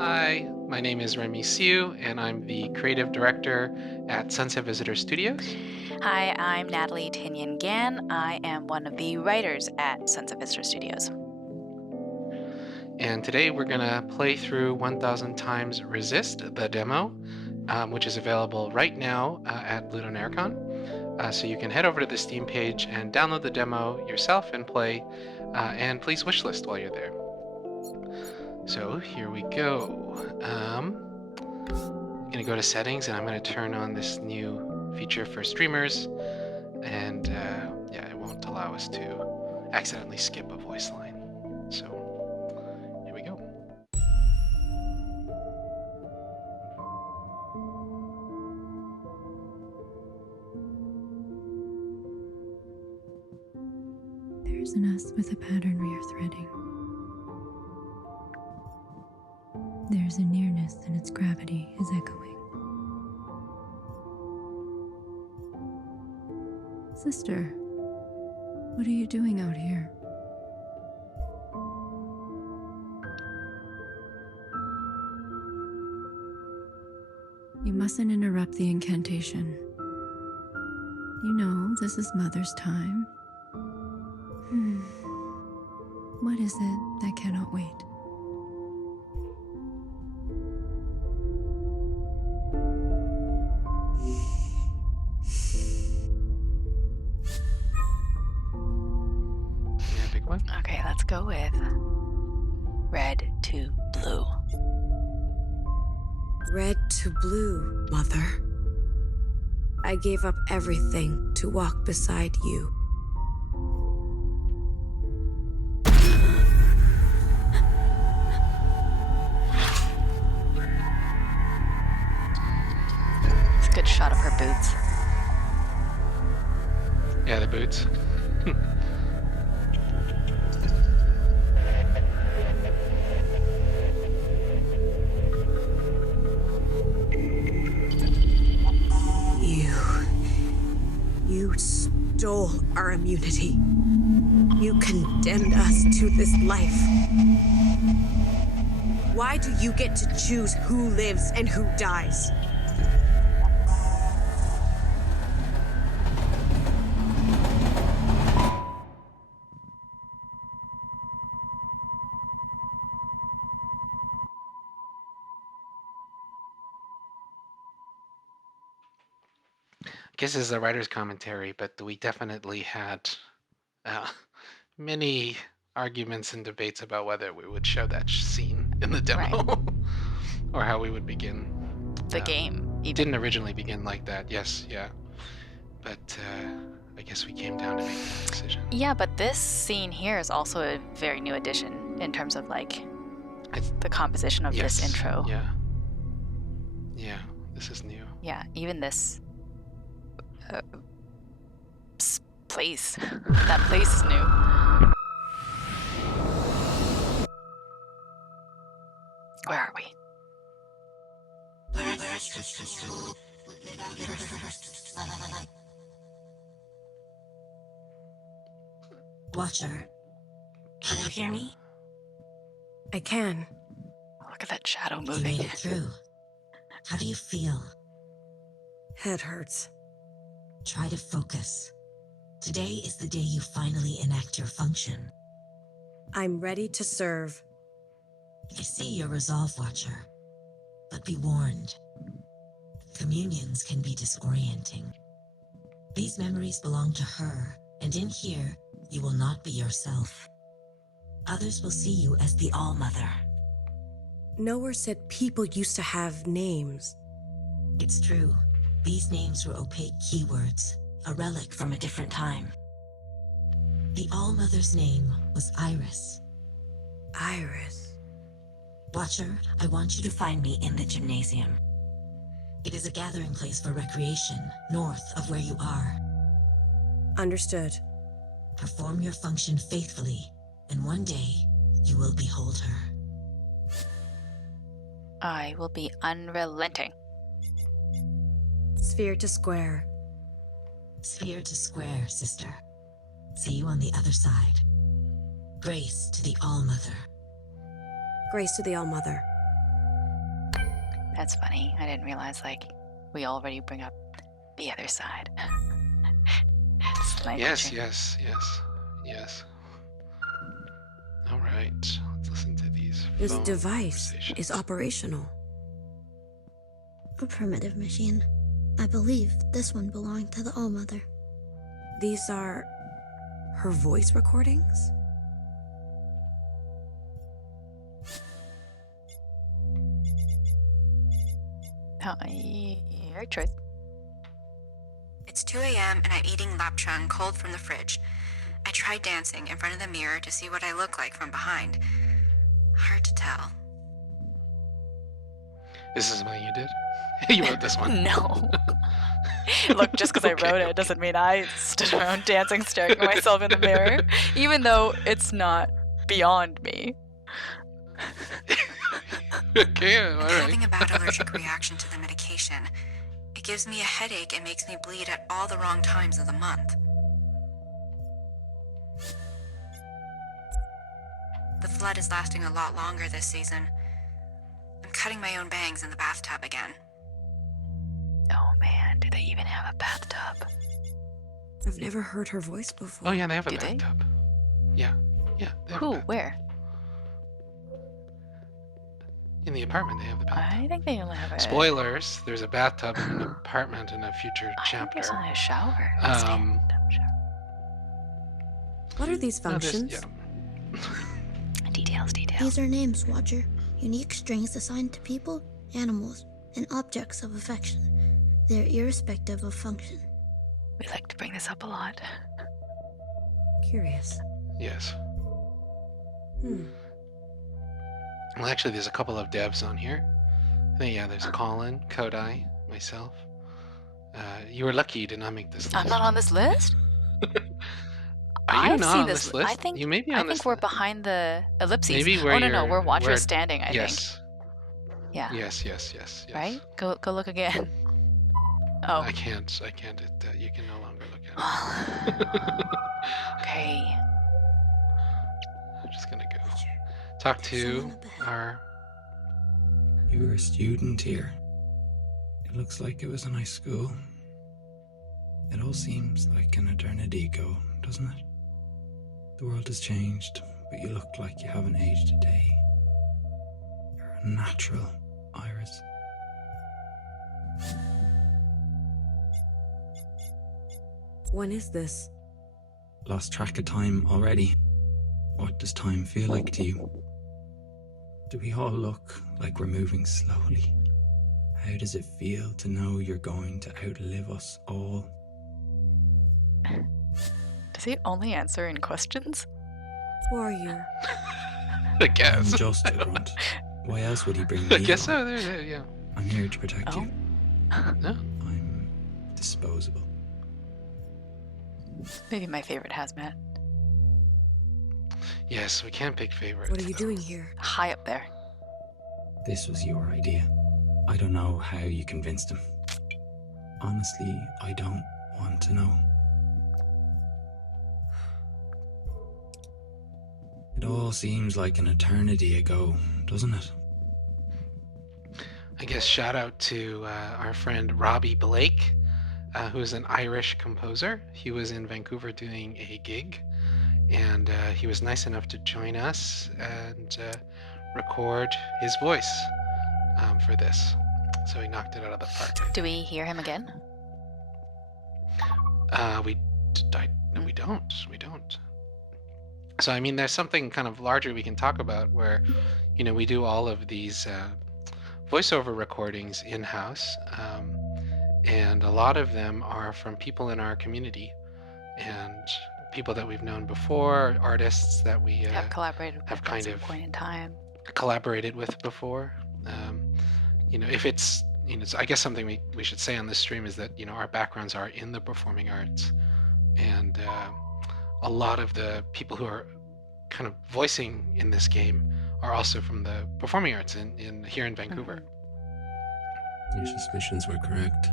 Hi, my name is Remy and I'm the creative director at Sunset Visitor Studios. Hi, I'm Natalie Gan. I am one of the writers at Sunset Visitor Studios. And today we're going to play through 1000 times Resist, the demo, which is available right now at LudoNarraCon. So you can head over to the Steam page and download the demo yourself and play, and please wishlist while you're there. So here we go. I'm going to go to settings and I'm going to turn on this new feature for streamers. And yeah, it won't allow us to accidentally skip a voice line. So here we go. There's an us with a pattern we are threading. There's a nearness and its gravity is echoing. Sister, what are you doing out here? You mustn't interrupt the incantation. You know, this is Mother's time. What is it that cannot wait? Yeah, pick one. Okay, let's go with red to blue. Red to blue, Mother. I gave up everything to walk beside you. It's a good shot of her boots. Yeah, the boots. You stole our immunity. You condemned us to this life. Why do you get to choose who lives and who dies? I guess this is a writer's commentary, but we definitely had many arguments and debates about whether we would show that scene in the demo or how we would begin. The game, It didn't originally begin like that, yes, yeah. But I guess we came down to make that decision. Yeah, but this scene here is also a very new addition in terms of like the composition of this intro. Yeah. Yeah, this is new. Yeah, even this place. That place is new. Where are we? Watcher, can you hear me? I can. Look at that shadow You moving. made it through. How do you feel? Head hurts. Try to focus. Today is the day you finally enact your function. I'm ready to serve. I see your resolve, Watcher. But be warned. Communions can be disorienting. These memories belong to her, and in here, you will not be yourself. Others will see you as the All-Mother. Nowhere said people used to have names. It's true. These names were opaque keywords, a relic from a different time. The All-Mother's name was Iris. Iris. Watcher, I want you to find me in the gymnasium. It is a gathering place for recreation, north of where you are. Understood. Perform your function faithfully, and one day, you will behold her. I will be unrelenting. Sphere to square. Sphere to square, sister. See you on the other side. Grace to the All-Mother. Grace to the All-Mother. That's funny. I didn't realize, like, we already bring up the other side. Yes. All right, let's listen to these. This phone device conversations. is operational. A primitive machine. I believe this one belonged to the All-Mother. These are her voice recordings? Your choice. It's 2 a.m. and I'm eating lapchung cold from the fridge. I tried dancing in front of the mirror to see what I look like from behind. Hard to tell. This is something you did? You wrote this one? No. Look, just because I wrote it doesn't mean I stood around dancing, staring at myself in the mirror, even though it's not beyond me. Okay, all I'm right. having a bad allergic reaction to the medication. It gives me a headache and makes me bleed at all the wrong times of the month. The flood is lasting a lot longer this season. I'm cutting my own bangs in the bathtub again. Oh man, do they even have a bathtub? I've never heard her voice before. Oh yeah, they have a Do they? bathtub. Yeah. They have a Who? bathtub. Where? In the apartment, they have the bathtub. I think they only have a... Spoilers, there's a bathtub in an apartment in a future I think chapter. there's only a shower. A Um, stand-up shower. What are these No, there's- functions? Details. These are names, Watcher. Unique strings assigned to people, animals, and objects of affection. They're irrespective of function. We like to bring this up a lot. Curious. Yes. Hmm. Well, actually, there's a couple of devs on here. I think, yeah, there's Colin, Kodai, myself. You were lucky you did not make this list. I'm not on this list? Are you I've not seen on this this list? I think you may be I on think this we're list. behind the ellipses. Maybe where oh no, you're, we're watchers where- standing, I think. Yes. Yeah. Yes. Right? Go look again. Oh. I can't. You can no longer look at it. Okay. I'm just gonna go talk to our. You were a student here. It looks like it was a nice school. It all seems like an eternity ago, doesn't it? The world has changed, but you look like you haven't aged a day. You're a natural, Iris. When is this? Lost track of time already. What does time feel like to you? Do we all look like we're moving slowly? How does it feel to know you're going to outlive us all? Does he only answer in questions? Who are you? I guess. I'm just a grunt. Why else would he bring me I guess along? so. Yeah. I'm here to protect Oh. you. No. I'm disposable. Maybe my favorite hazmat. Yes, we can't pick favorites. What are you doing here? High up there. This was your idea. I don't know how you convinced him. Honestly, I don't want to know. It all seems like an eternity ago, doesn't it? I guess shout out to our friend Robbie Blake, who's an Irish composer. He was in Vancouver doing a gig, and he was nice enough to join us and record his voice for this. So he knocked it out of the park. Do we hear him again? No, we don't. We don't. So I mean, there's something kind of larger we can talk about where, we do all of these voiceover recordings in-house, and a lot of them are from people in our community and people that we've known before, artists that we Have collaborated have with kind at some of point in time. collaborated with before. If it's, I guess something we should say on this stream is that, our backgrounds are in the performing arts, and a lot of the people who are kind of voicing in this game are also from the performing arts here in Vancouver. Your suspicions were correct.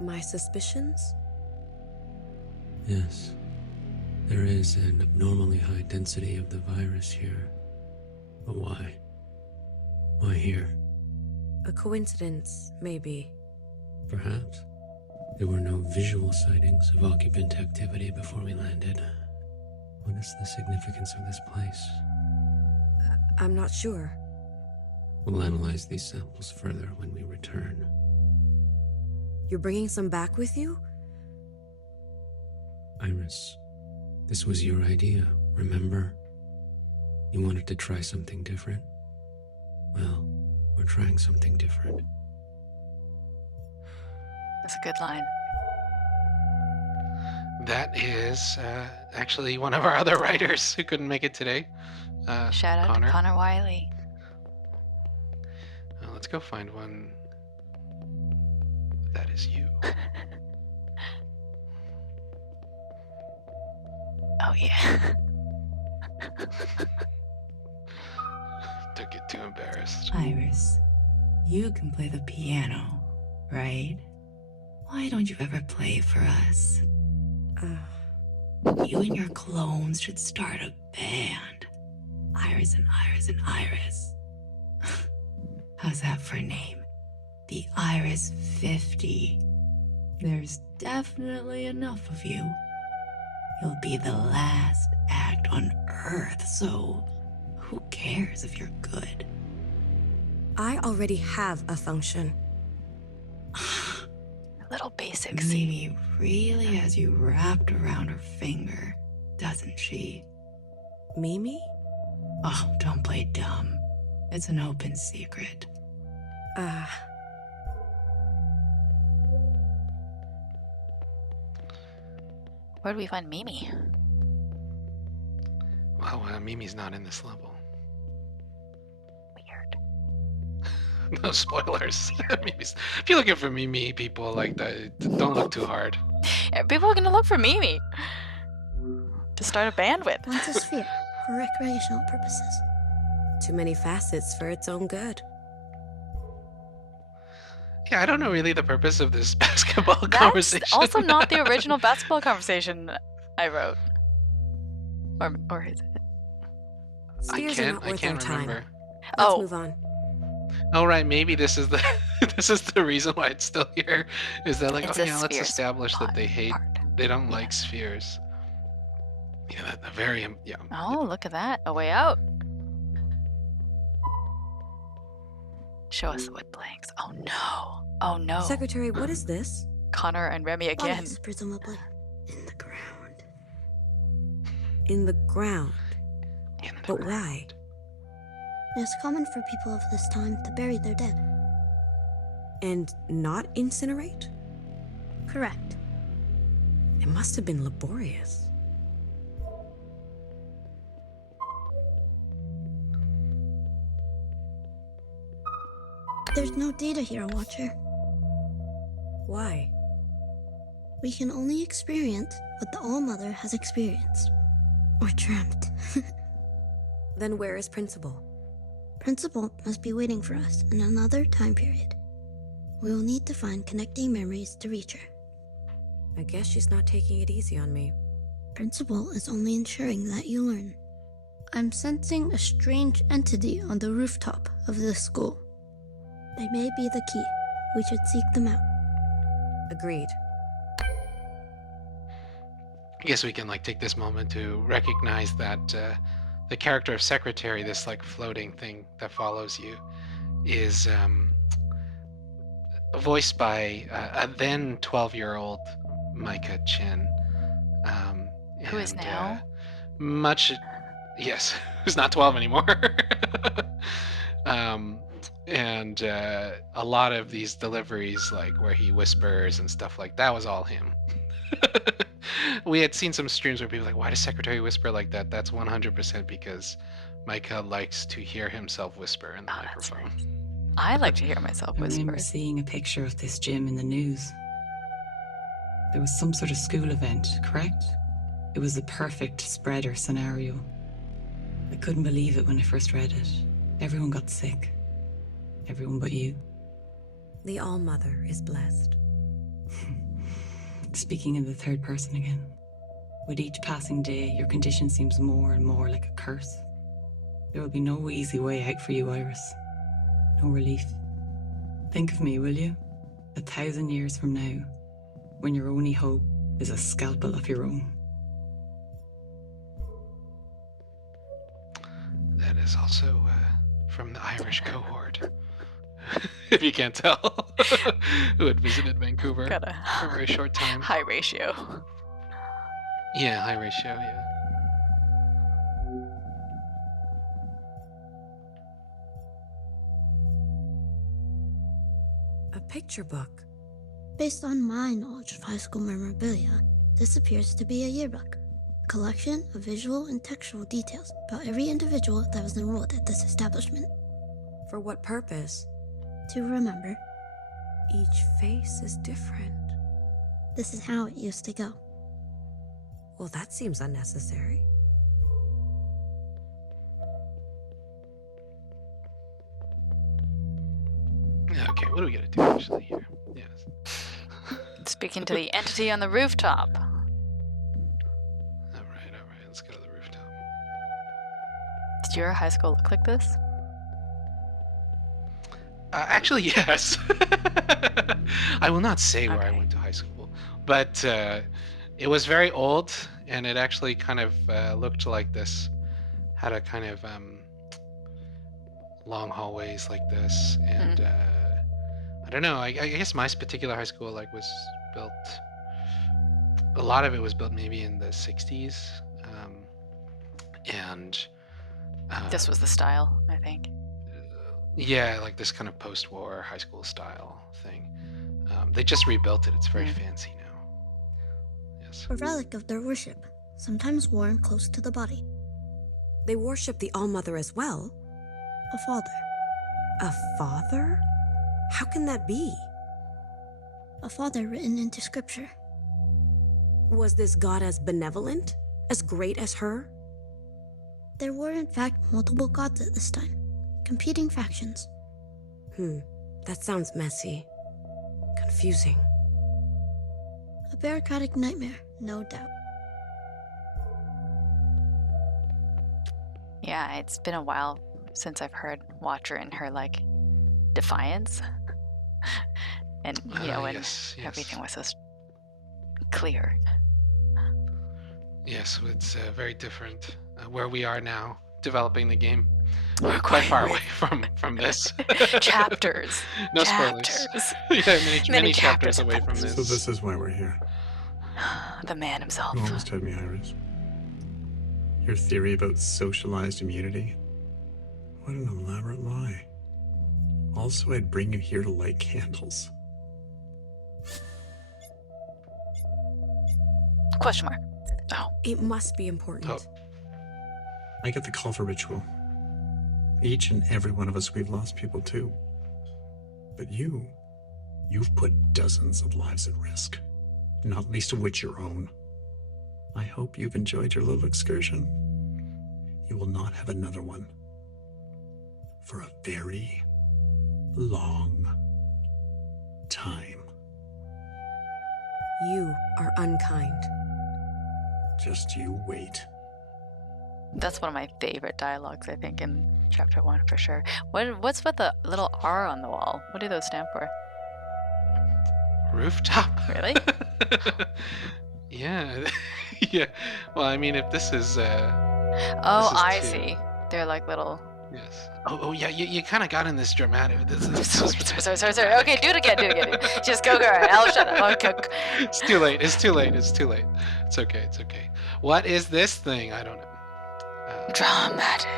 My suspicions? Yes. There is an abnormally high density of the virus here. But why? Why here? A coincidence, maybe. Perhaps. There were no visual sightings of occupant activity before we landed. What is the significance of this place? I'm not sure. We'll analyze these samples further when we return. You're bringing some back with you? Iris, this was your idea, remember? You wanted to try something different? Well, we're trying something different. That's a good line. That is actually one of our other writers who couldn't make it today. Shout out to Connor Wiley. Let's go find one. That is you. Oh, yeah. Don't get too embarrassed. Iris, you can play the piano, right? Why don't you ever play for us? You and your clones should start a band. Iris and Iris and Iris. How's that for a name? The Iris 50. There's definitely enough of you. You'll be the last act on Earth, so who cares if you're good? I already have a function. A little basic. Mimi really has you wrapped around her finger, doesn't she? Mimi? Oh, don't play dumb. It's an open secret. Where do we find Mimi? Well, Mimi's not in this level. Weird. No spoilers. Mimi's, if you're looking for Mimi, people like that, don't look too hard. People are gonna look for Mimi to start a band with. Wants a sphere for recreational purposes. Too many facets for its own good. Yeah, I don't know really the purpose of this basketball That's conversation. also not the original basketball conversation I wrote. Or is it? Spheres are not worth our time. remember. Let's move on. Oh right, maybe this is the this is the reason why it's still here. Is that like, It's oh a yeah, let's spheres establish that they hate, part. they don't like spheres. Yeah, that very yeah. Oh, look at that. A way out. Show us the wood planks. Oh no. Oh no. Secretary, what is this? Connor and Remy again. Bodies, presumably. In the ground. In the ground. In the But ground. why? It is common for people of this time to bury their dead. And not incinerate? Correct. It must have been laborious. There's no data here, Watcher. Why? We can only experience what the All-Mother has experienced. Or dreamt. Then where is Principal? Principal must be waiting for us in another time period. We will need to find connecting memories to reach her. I guess she's not taking it easy on me. Principal is only ensuring that you learn. I'm sensing a strange entity on the rooftop of this school. They may be the key. We should seek them out. Agreed. I guess we can like take this moment to recognize that the character of Secretary, this like floating thing that follows you, is voiced by a then 12-year-old Micah Chin. Who is now? Yes, who's not 12 anymore. And a lot of these deliveries, like where he whispers and stuff like that, was all him. We had seen some streams where people were like, why does Secretary whisper like that? That's 100% because Micah likes to hear himself whisper in the microphone. I like to hear myself I remember whisper. seeing a picture of this gym in the news. There was some sort of school event, correct? It was the perfect spreader scenario. I couldn't believe it when I first read it. Everyone got sick. Everyone but you. The All-Mother is blessed. Speaking in the third person again. With each passing day, your condition seems more and more like a curse. There will be no easy way out for you, Iris. No relief. Think of me, will you? 1,000 years from now, when your only hope is a scalpel of your own. That is also from the Irish cohort. If you can't tell, who had visited Vancouver Got a for a very short time. high ratio. Yeah, high ratio, yeah. A picture book. Based on my knowledge of high school memorabilia, this appears to be a yearbook. A collection of visual and textual details about every individual that was enrolled at this establishment. For what purpose? To remember, Each face is different. this is how it used to go. Well, that seems unnecessary. Okay, what do we gotta do actually here? Yes. Speaking to the entity on the rooftop. Alright, let's go to the rooftop. Did your high school look like this? Actually, yes. I will not say where I Okay. went to high school, but it was very old, and it actually kind of looked like this. Had a kind of long hallways like this, and I don't know. I guess my particular high school was built. A lot of it was built maybe in the '60s, and This was the style, I think. yeah, like this kind of post-war high school style thing. They just rebuilt it. It's very fancy now. Yes. A relic of their worship, sometimes worn close to the body. They worship the All-Mother as well. A father. A father? How can that be? A father written into scripture. Was this god as benevolent? As great as her? There were in fact multiple gods at this time, competing factions. That sounds messy. Confusing. A bureaucratic nightmare, no doubt. Yeah, it's been a while since I've heard Watcher in her defiance. And when Yes. everything was so clear. Yes, it's very different where we are now, developing the game. We're We're quite far quite- away from this. Chapters. No spoilers. Chapters. Yeah, many Many chapters chapters away from this. So this is why we're here. The man himself. You almost had me, Iris. Your theory about socialized immunity? What an elaborate lie. Also, I'd bring you here to light candles. Question mark. Oh. It must be important. Oh. I get the call for ritual. Each and every one of us, we've lost people too. But you've put dozens of lives at risk, not least of which your own. I hope you've enjoyed your little excursion. You will not have another one for a very long time. You are unkind. Just you wait. That's one of my favorite dialogues, I think, in chapter 1 for sure. What's with the little R on the wall? What do those stand for? Rooftop. Really? Yeah. Yeah. Well, I mean, if this is Oh, This is I two. see. They're like little. yes. Oh yeah. You kind of got in this dramatic. Sorry. Okay, do it again. Just go. I'll shut up. Okay. It's too late. It's too late. It's okay. It's okay. What is this thing? I don't know. Dramatic.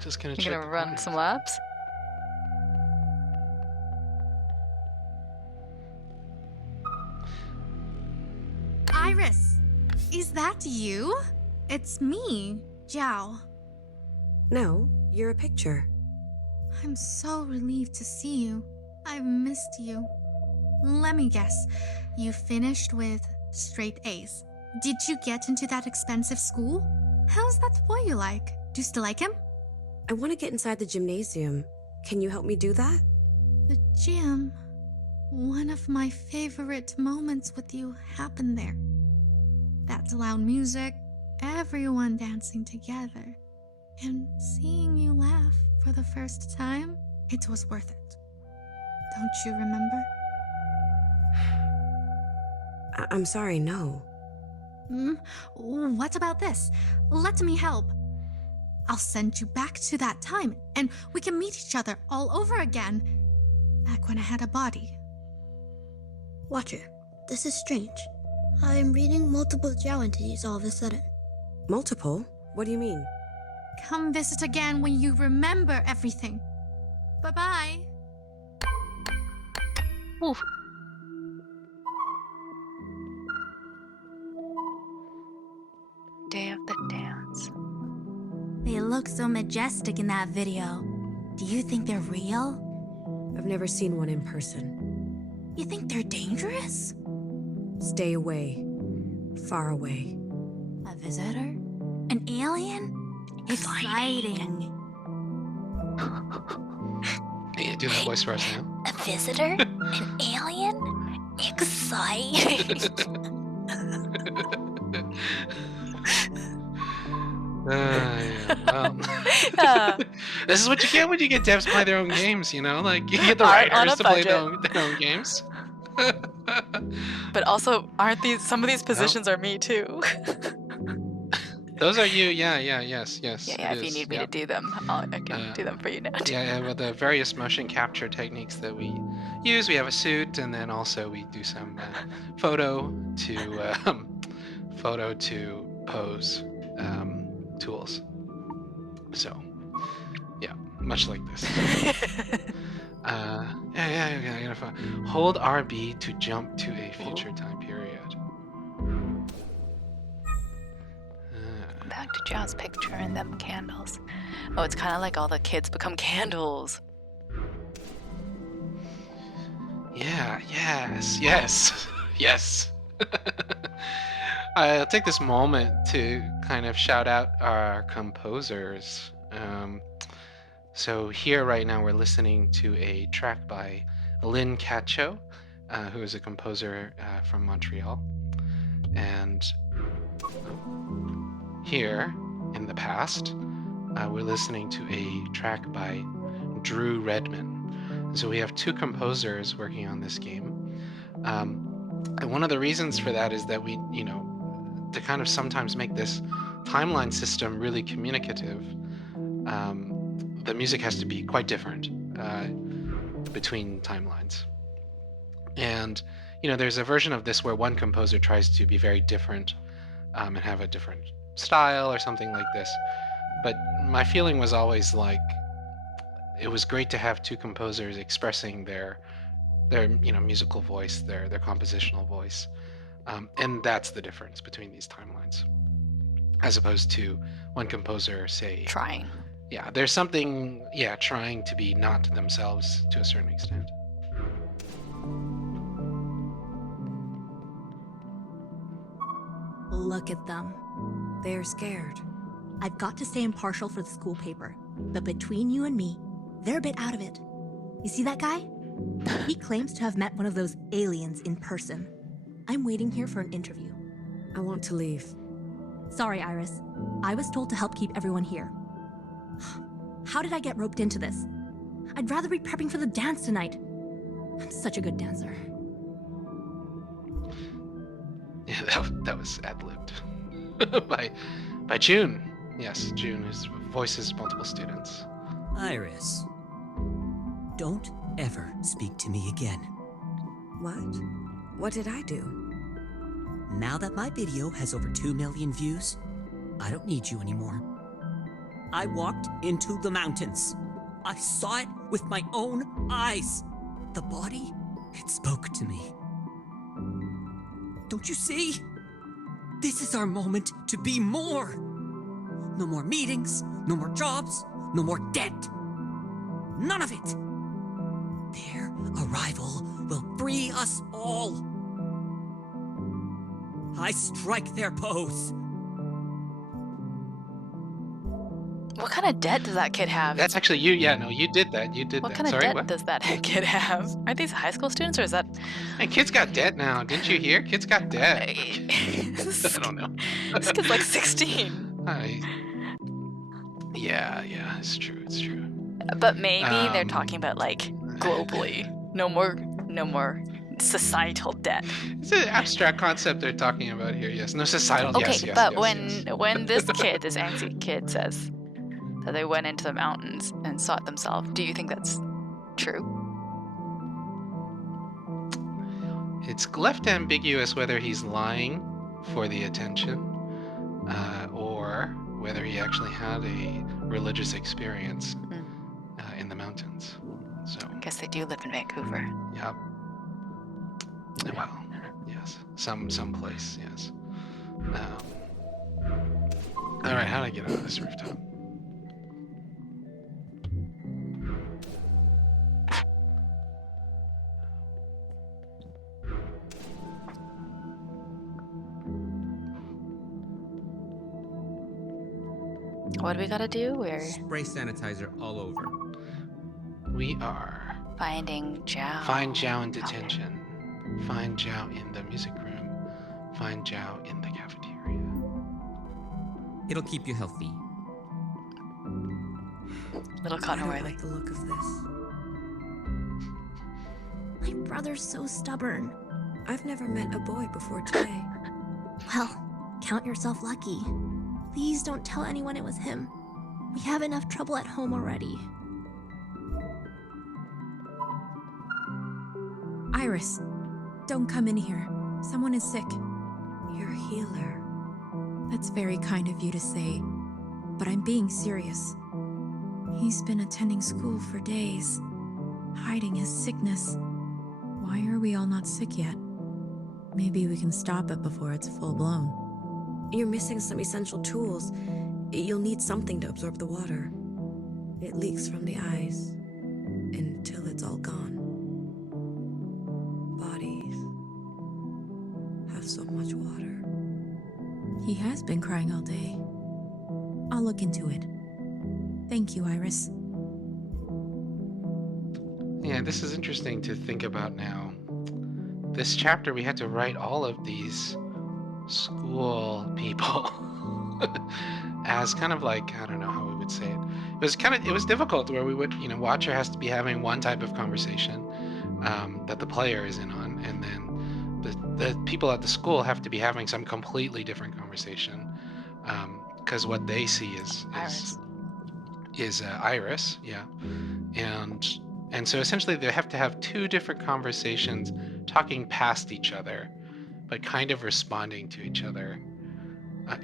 Just gonna You check gonna the run corners. some laps? Iris, is that you? It's me, Jiao. No, you're a picture. I'm so relieved to see you. I've missed you. Let me guess, you finished with straight A's. Did you get into that expensive school? How's that boy you like? Do you still like him? I want to get inside the gymnasium. Can you help me do that? The gym. One of my favorite moments with you happened there. That loud music, everyone dancing together, and seeing you laugh for the first time, it was worth it. Don't you remember? I'm sorry, no. What about this? Let me help. I'll send you back to that time, and we can meet each other all over again. Back when I had a body. Watcher, this is strange. I'm reading multiple Jiao entities all of a sudden. Multiple? What do you mean? Come visit again when you remember everything. Bye-bye. Ooh. Day of the dance. They look so majestic in that video. Do you think they're real? I've never seen one in person. You think they're dangerous? Stay away. Far away. A visitor? An alien? Exciting. Hey, do that voice for us now. A visitor? An alien? Exciting. Yeah, well. This is what you get when you get devs play their own games, you know? Like, you get the writers to play their own games. But also, aren't some of these positions are me too? Those are you, yes. Yeah, if you need me to do them, I can do them for you now. Yeah, with the various motion capture techniques that we use, we have a suit, and then also we do some photo to pose tools. So, yeah, much like this. Hold RB to jump to a future time period. Back to Jiao's picture and them candles. Oh, it's kind of like all the kids become candles. Yeah, yes. I'll take this moment to kind of shout out our composers. So here right now we're listening to a track by Lynn Cacho, who is a composer from Montreal. And here in the past, we're listening to a track by Drew Redman. So we have two composers working on this game. And one of the reasons for that is that we, to kind of sometimes make this timeline system really communicative, the music has to be quite different between timelines. And, there's a version of this where one composer tries to be very different and have a different style or something like this. But my feeling was always like, it was great to have two composers expressing their musical voice, their compositional voice. And that's the difference between these timelines, as opposed to one composer, say, trying. Yeah, there's something, trying to be not themselves to a certain extent. Look at them. They're scared. I've got to stay impartial for the school paper, but between you and me, they're a bit out of it. You see that guy? He claims to have met one of those aliens in person. I'm waiting here for an interview. I want to leave. Sorry, Iris. I was told to help keep everyone here. How did I get roped into this? I'd rather be prepping for the dance tonight. I'm such a good dancer. Yeah, that was ad-libbed by June. Yes, June voices multiple students. Iris, don't ever speak to me again. What? What did I do? Now that my video has over 2 million views, I don't need you anymore. I walked into the mountains. I saw it with my own eyes. The body, it spoke to me. Don't you see? This is our moment to be more. No more meetings, no more jobs, no more debt. None of it. Their arrival will free us all. I strike their pose. What kind of debt does that kid have? That's actually you. Yeah, no, you did that. You did What that. kind of Sorry, debt what? does that kid have? Are these high school students or is that? And kids got debt now. Didn't you hear? Kids got debt. I don't know. This kid's like 16. Yeah, it's true. It's true. But maybe they're talking about like globally. No more societal debt. It's an abstract concept they're talking about here. Yes, no societal. Okay, yes, but yes. when this angsty kid says that they went into the mountains and sought themselves, do you think that's true? It's left ambiguous whether he's lying for the attention, or whether he actually had a religious experience in the mountains. So I guess they do live in Vancouver. Yep. Well, yes, some place, yes. All right, how do I get out of this rooftop? What do we gotta do? We're spray sanitizer all over. We are finding Zhao. Find Zhao in detention. Find Zhao in the music room. Find Zhao in the cafeteria. It'll keep you healthy. Little Connor I Wiley. don't like the look of this. My brother's so stubborn. I've never met a boy before today. Well, count yourself lucky. Please don't tell anyone it was him. We have enough trouble at home already. Iris, don't come in here. Someone is sick. You're a healer. That's very kind of you to say, but I'm being serious. He's been attending school for days, hiding his sickness. Why are we all not sick yet? Maybe we can stop it before it's full blown. You're missing some essential tools. You'll need something to absorb the water. It leaks from the eyes until it's all gone. Bodies have so much water. He has been crying all day. I'll look into it. Thank you, Iris. Yeah, this is interesting to think about now. This chapter, we had to write all of these school people as kind of like, I don't know how we would say it. It was difficult where we would, Watcher has to be having one type of conversation that the player is in on, and then the people at the school have to be having some completely different conversation, because what they see is Iris, yeah, and so essentially they have to have two different conversations, talking past each other, but kind of responding to each other,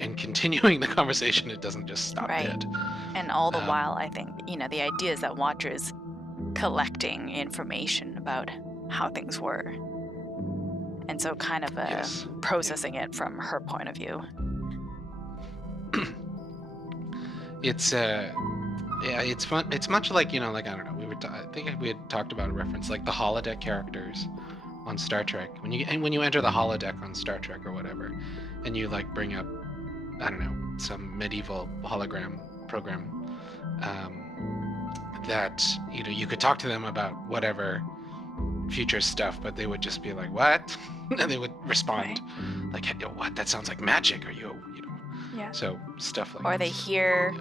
and continuing the conversation. It doesn't just stop dead. And all the while, I think, the idea is that Watcher's collecting information about how things were. And so kind of processing it from her point of view. It's it's fun. It's much like, I don't know, I think we had talked about a reference like the holodeck characters on Star Trek. When you enter the holodeck on Star Trek or whatever, and you like bring up, I don't know, some medieval hologram program, that you could talk to them about whatever future stuff, but they would just be like, "What?" And they would respond like, "Hey, what? That sounds like magic." Or Yeah. So stuff like. Or they hear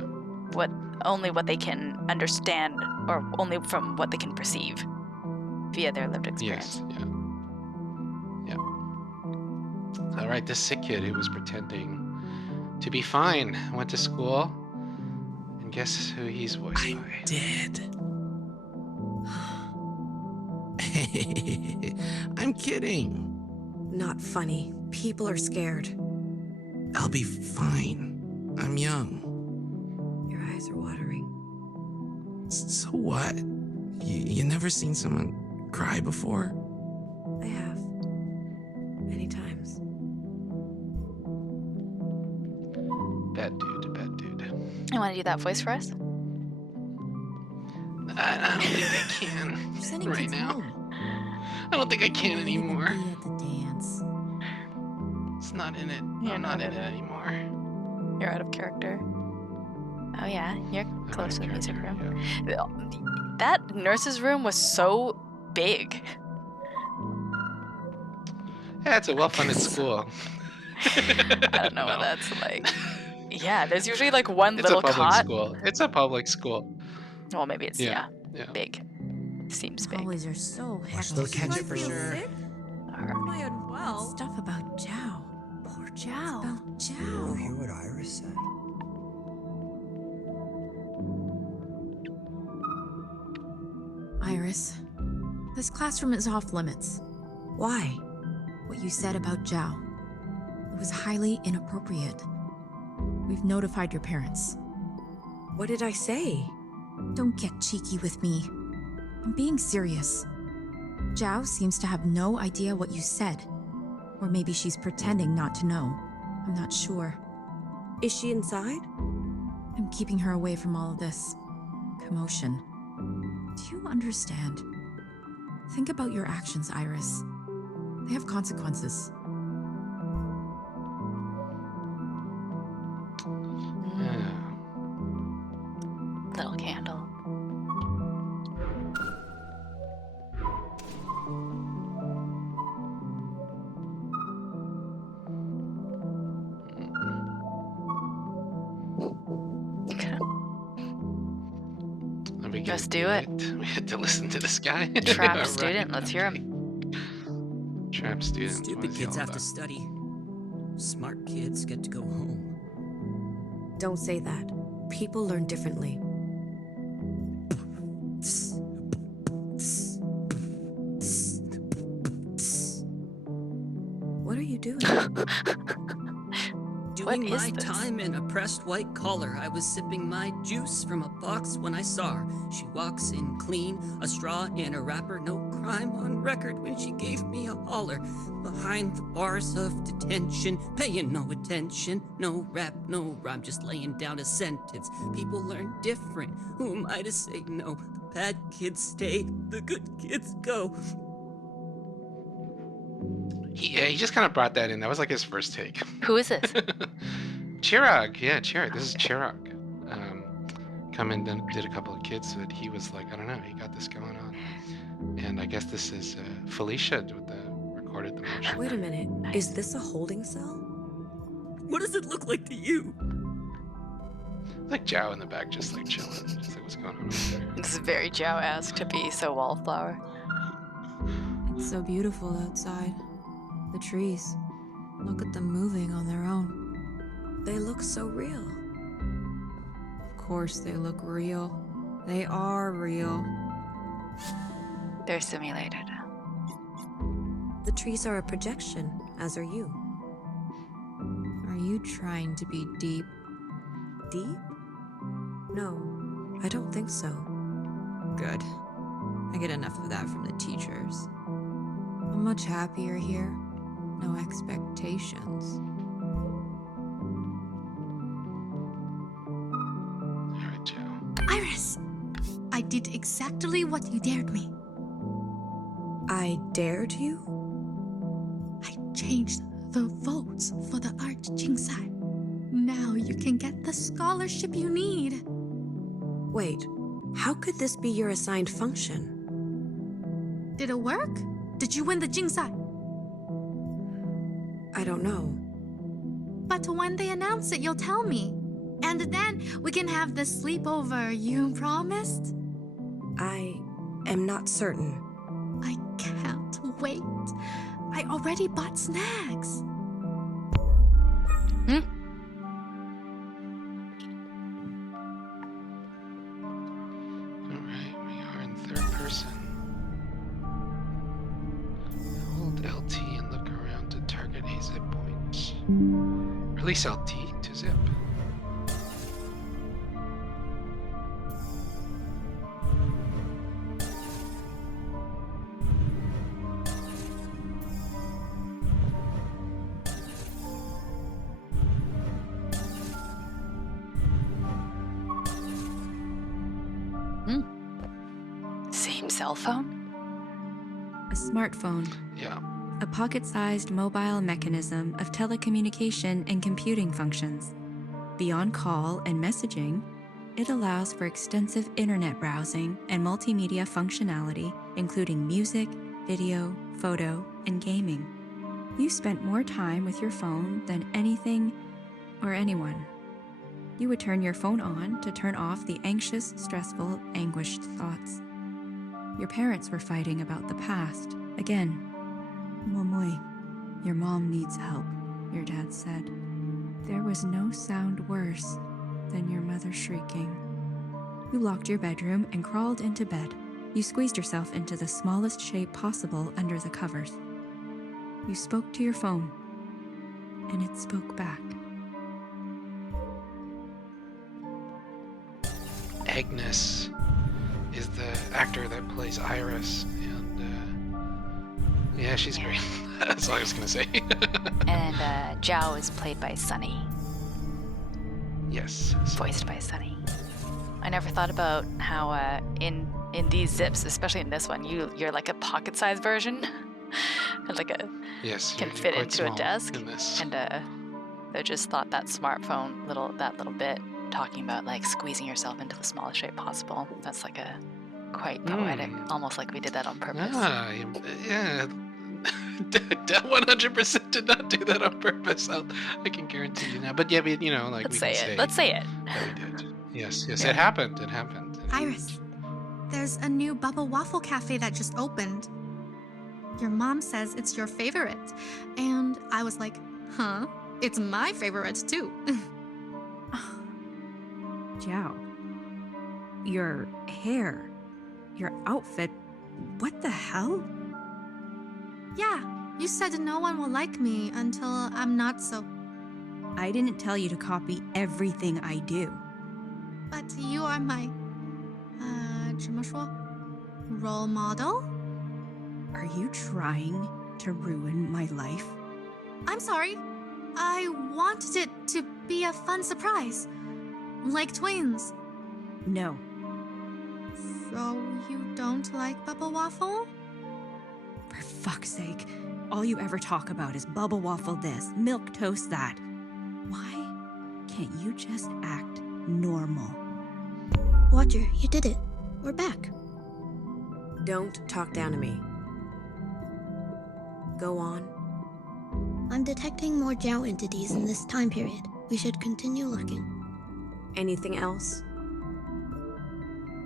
only what they can understand, or only from what they can perceive via their lived experience. Yes. Yeah. All right, this sick kid who was pretending to be fine went to school, and guess who he's voiced by? Dead. I'm kidding. Not funny. People are scared. I'll be fine. I'm young. Your eyes are watering. So what? You never seen someone cry before? I have. Many times. Bad dude. You want to do that voice for us? I don't think I can right now. I don't think I can anymore. At the dance. It's not in it. You're I'm not in it anymore. You're out of character. Oh yeah, you're close to the music room. Yeah. That nurse's room was so big. Yeah, it's a well-funded school. I don't know what that's like. Yeah, there's usually like one It's little a public cot. school. It's a public school. Well, maybe it's Yeah. big. Seems big. Hallways are so hectic. They'll catch it for sure. Am I unwell? Stuff about Zhao. Poor Zhao. About Zhao. You hear what Iris said? Iris, this classroom is off limits. Why? What you said about Zhao. It was highly inappropriate. We've notified your parents. What did I say? Don't get cheeky with me. I'm being serious. Zhao seems to have no idea what you said. Or maybe she's pretending not to know. I'm not sure. Is she inside? I'm keeping her away from all of this commotion. Do you understand? Think about your actions, Iris. They have consequences. Little candle. Just do it. We had to listen to this guy. Trap student, let's hear him. Trap student. Stupid kids have to study. Smart kids get to go home. Don't say that. People learn differently. What are you doing? Doing my time in a pressed white collar. I was sipping my juice from a box when I saw her. She walks in clean, a straw in a wrapper, no crime on record when she gave me a holler. Behind the bars of detention, paying no attention, no rap, no rhyme, just laying down a sentence. People learn different. Who am I to say no? The bad kids stay, the good kids go. He just kind of brought that in. That was like his first take. Who is this? Chirag. Yeah, Chirag. This is Chirag. Come in and did a couple of kids, but he was like, I don't know, he got this going on. And I guess this is Felicia with the recorded the motion. Wait a minute. Is this a holding cell? What does it look like to you? Like Zhao in the back, just like chilling. Just like, what's going on over there? This is very Zhao-esque to be so wallflower. It's so beautiful outside. The trees. Look at them moving on their own. They look so real. Of course they look real. They are real. They're simulated. The trees are a projection, as are you. Are you trying to be deep? Deep? No, I don't think so. Good. I get enough of that from the teachers. I'm much happier here. No expectations. Alright, Zhao. Iris! I did exactly what you dared me. I dared you? I changed the votes for the art Jingsai. Now you can get the scholarship you need. Wait, how could this be your assigned function? Did it work? Did you win the Jingsai? I don't know. But when they announce it, you'll tell me. And then we can have the sleepover you promised? I am not certain. I can't wait. I already bought snacks. Alright, we are in third person. Hold LT and look around to target a zip point. Release LT to zip. Same cell phone? A smartphone. Yeah. A pocket-sized mobile mechanism of telecommunication and computing functions. Beyond call and messaging, It allows for extensive internet browsing and multimedia functionality, including music, video, photo, and gaming. You spent more time with your phone than anything or anyone. You would turn your phone on to turn off the anxious, stressful, anguished thoughts. Your parents were fighting about the past. Again. Momoy, your mom needs help, your dad said. There was no sound worse than your mother shrieking. You locked your bedroom and crawled into bed. You squeezed yourself into the smallest shape possible under the covers. You spoke to your phone, and it spoke back. Agnes is the actor that plays Iris, and yeah, she's great. That's all I was gonna say. And Zhao is played by Sunny. Yes. Voiced by Sunny. I never thought about how in these zips, especially in this one, you're like a pocket-sized version, like a can fit into a desk, and I just thought that smartphone that little bit talking about like squeezing yourself into the smallest shape possible. That's like a quite poetic, almost like we did that on purpose. Yeah. 100% did not do that on purpose. I can guarantee you now. But yeah, like Let's we say can it. Let's say it. That we did. Yes, Yeah. it happened. It happened. Iris, there's a new Bubble Waffle Cafe that just opened. Your mom says it's your favorite. And I was like, huh? It's my favorite too. Zhao, your hair, your outfit, what the hell? Yeah, you said no one will like me until I'm not so. I didn't tell you to copy everything I do. But you are my, 怎么说? Role model? Are you trying to ruin my life? I'm sorry. I wanted it to be a fun surprise. Like twins. No. So you don't like Bubble Waffle? For fuck's sake, all you ever talk about is bubble waffle this, milk toast that. Why can't you just act normal? Watcher, you did it. We're back. Don't talk down to me. Go on. I'm detecting more Zhao entities in this time period. We should continue looking. Anything else?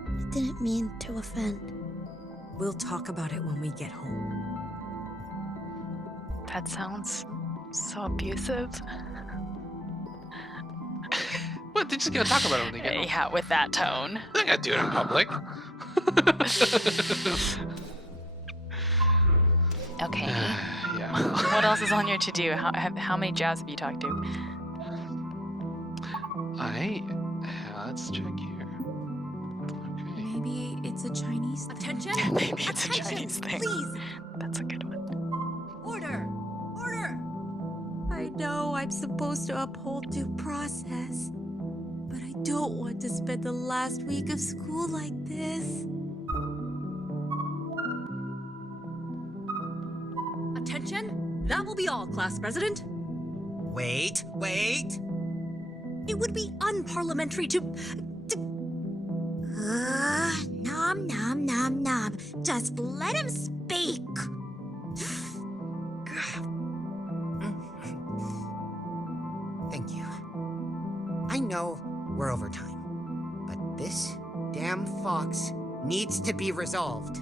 I didn't mean to offend. We'll talk about it when we get home. That sounds so abusive. What? They're just gonna talk about it when they get home. Yeah, with that tone. They're not gonna do it in public. Okay. Yeah. What else is on your to-do? How many Zhaos have you talked to? Let's check here. Okay. Maybe it's a Chinese thing. Attention! Maybe it's a Chinese thing. Please! That's a good one. Order! Order! I know I'm supposed to uphold due process, but I don't want to spend the last week of school like this. Attention! That will be all, Class President. Wait. It would be unparliamentary to... Nom nom nom. Just let him speak. Thank you. I know we're over time, but this damn fox needs to be resolved.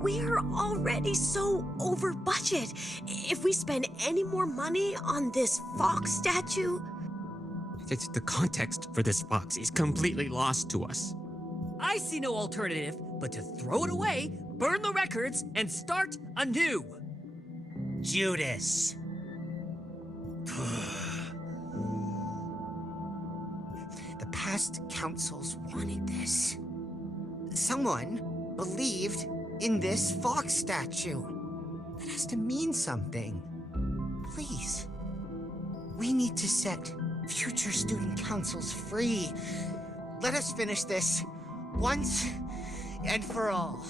We're already so over budget. If we spend any more money on this fox statue... The context for this fox is completely lost to us. I see no alternative but to throw it away, burn the records, and start anew. Judas. The past councils wanted this. Someone believed in this fox statue. That has to mean something. Please. We need to set future student councils free. Let us finish this once and for all.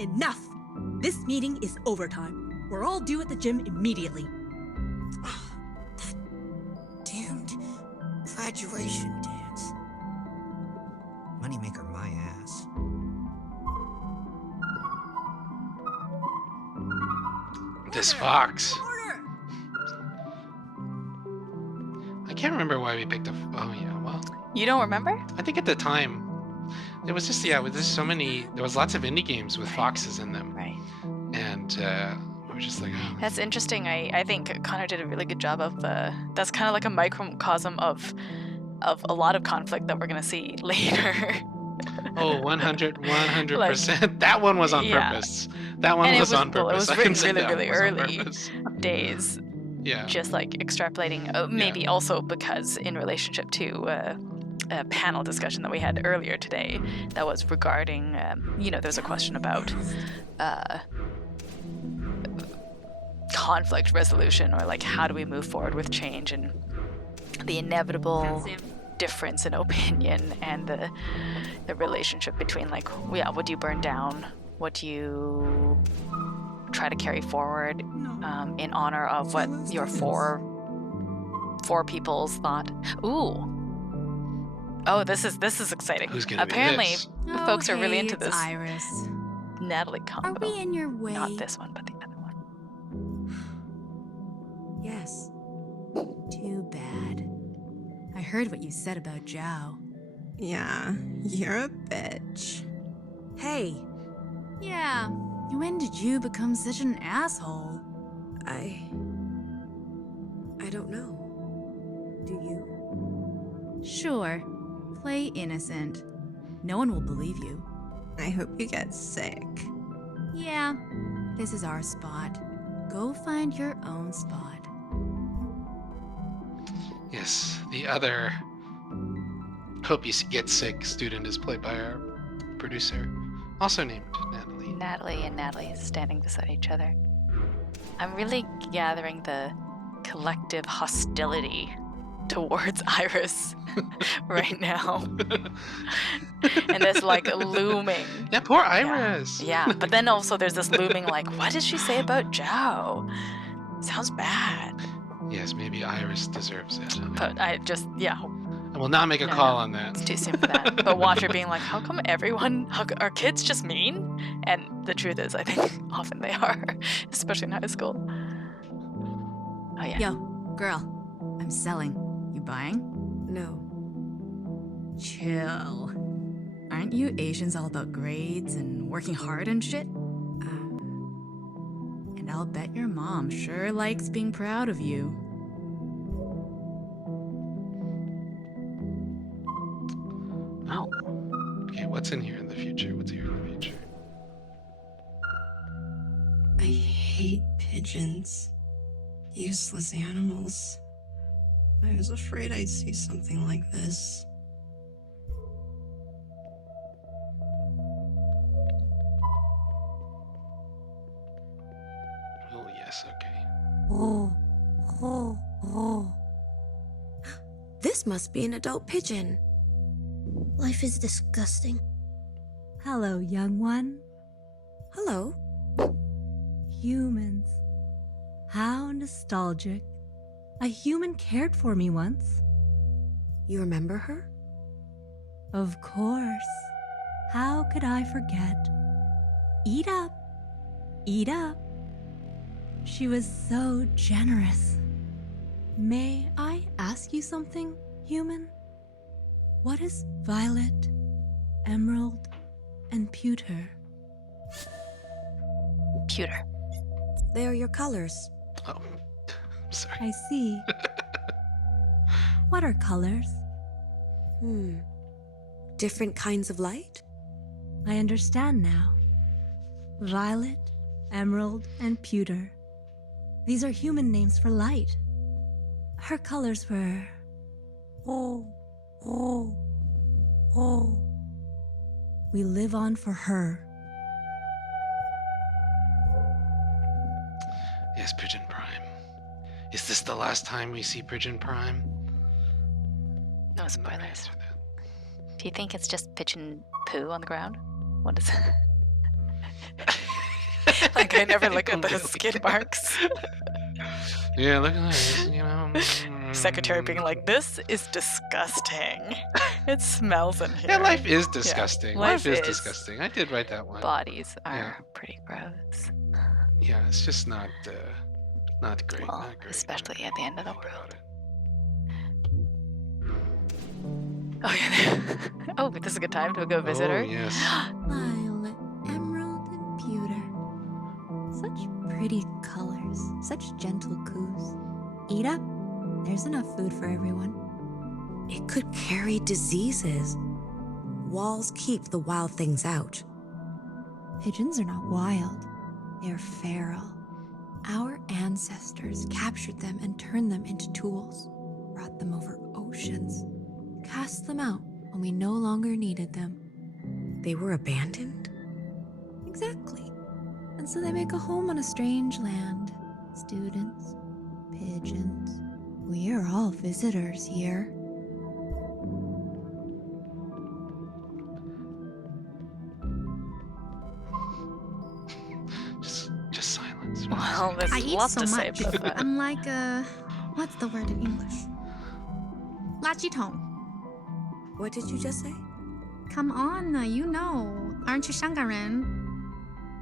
Enough! This meeting is overtime. We're all due at the gym immediately. That damned graduation dance. This fox. I can't remember why we picked a... Oh, yeah, well... You don't remember? I think at the time, it was just, yeah, there's so many... There was lots of indie games with foxes in them. Right. And we were just like, oh. That's interesting. I think Connor did a really good job of... that's kind of like a microcosm of a lot of conflict that we're going to see later. Oh, 100%. Like, that one was on purpose. That one was on purpose. It was written really early days. Yeah. Just like extrapolating. Maybe also because in relationship to a panel discussion that we had earlier today that was regarding, there's a question about conflict resolution, or like how do we move forward with change, and the inevitable difference in opinion and the relationship between like, what do you burn down, what do you try to carry forward in honor of what your four people's thought. This is exciting. Who's gonna Apparently be this? folks are really into this Iris. Natalie combo. Are we in your way? Not this one, but the other one. Yes. Too bad. I heard what you said about Zhao. Yeah, you're a bitch. Hey. Yeah, when did you become such an asshole? I don't know. Do you? Sure. Play innocent. No one will believe you. I hope you get sick. Yeah, this is our spot. Go find your own spot. Yes, the other hope you get sick student is played by our producer, also named Natalie. Natalie and Natalie standing beside each other. I'm really gathering the collective hostility towards Iris right now. And this like looming. Yeah, poor Iris. Yeah, but then also there's this looming like, what did she say about Zhao? Sounds bad. Yes, maybe Iris deserves it. But I just, I will not make a call on that. It's too soon for that. But Watcher being like, how come are kids just mean? And the truth is, I think often they are, especially in high school. Oh yeah. Yo, girl, I'm selling. You buying? No. Chill. Aren't you Asians all about grades and working hard and shit? And I'll bet your mom sure likes being proud of you. Oh. Okay, what's in here in the future? What's here in the future? I hate pigeons. Useless animals. I was afraid I'd see something like this. Oh, yes, okay. This must be an adult pigeon. Life is disgusting. Hello, young one. Hello. Humans. How nostalgic. A human cared for me once. You remember her? Of course. How could I forget? Eat up. Eat up. She was so generous. May I ask you something, human? What is violet, emerald, and pewter? Pewter. They are your colors. Oh, sorry. I see. What are colors? Different kinds of light? I understand now. Violet, emerald, and pewter. These are human names for light. Her colors were... We live on for her. Yes, Pigeon Prime. Is this the last time we see Pigeon Prime? No spoilers. Do you think it's just pigeon poo on the ground? What is it? Like I never look at those skid marks. Yeah, look at this, you know. Secretary being like, this is disgusting. It smells in here. Yeah, life is disgusting. Yeah, life is disgusting. I did write that one. Bodies are pretty gross. Yeah, it's just not great. Well, not great. especially at the end of the world. Oh, yeah. Oh, but this is a good time to go visit her. Oh, yes. Violet, emerald, and pewter. Such pretty colors, such gentle coos. Eat up. There's enough food for everyone. It could carry diseases. Walls keep the wild things out. Pigeons are not wild. They're feral. Our ancestors captured them and turned them into tools, brought them over oceans, cast them out when we no longer needed them. They were abandoned? Exactly. And so they make a home on a strange land. Students, pigeons. We are all visitors here. Just silence. Well, there's I eat lots so to say much. about that. I'm like what's the word in English? 垃圾桶. What did you just say? Come on, you know. Aren't you 香港人?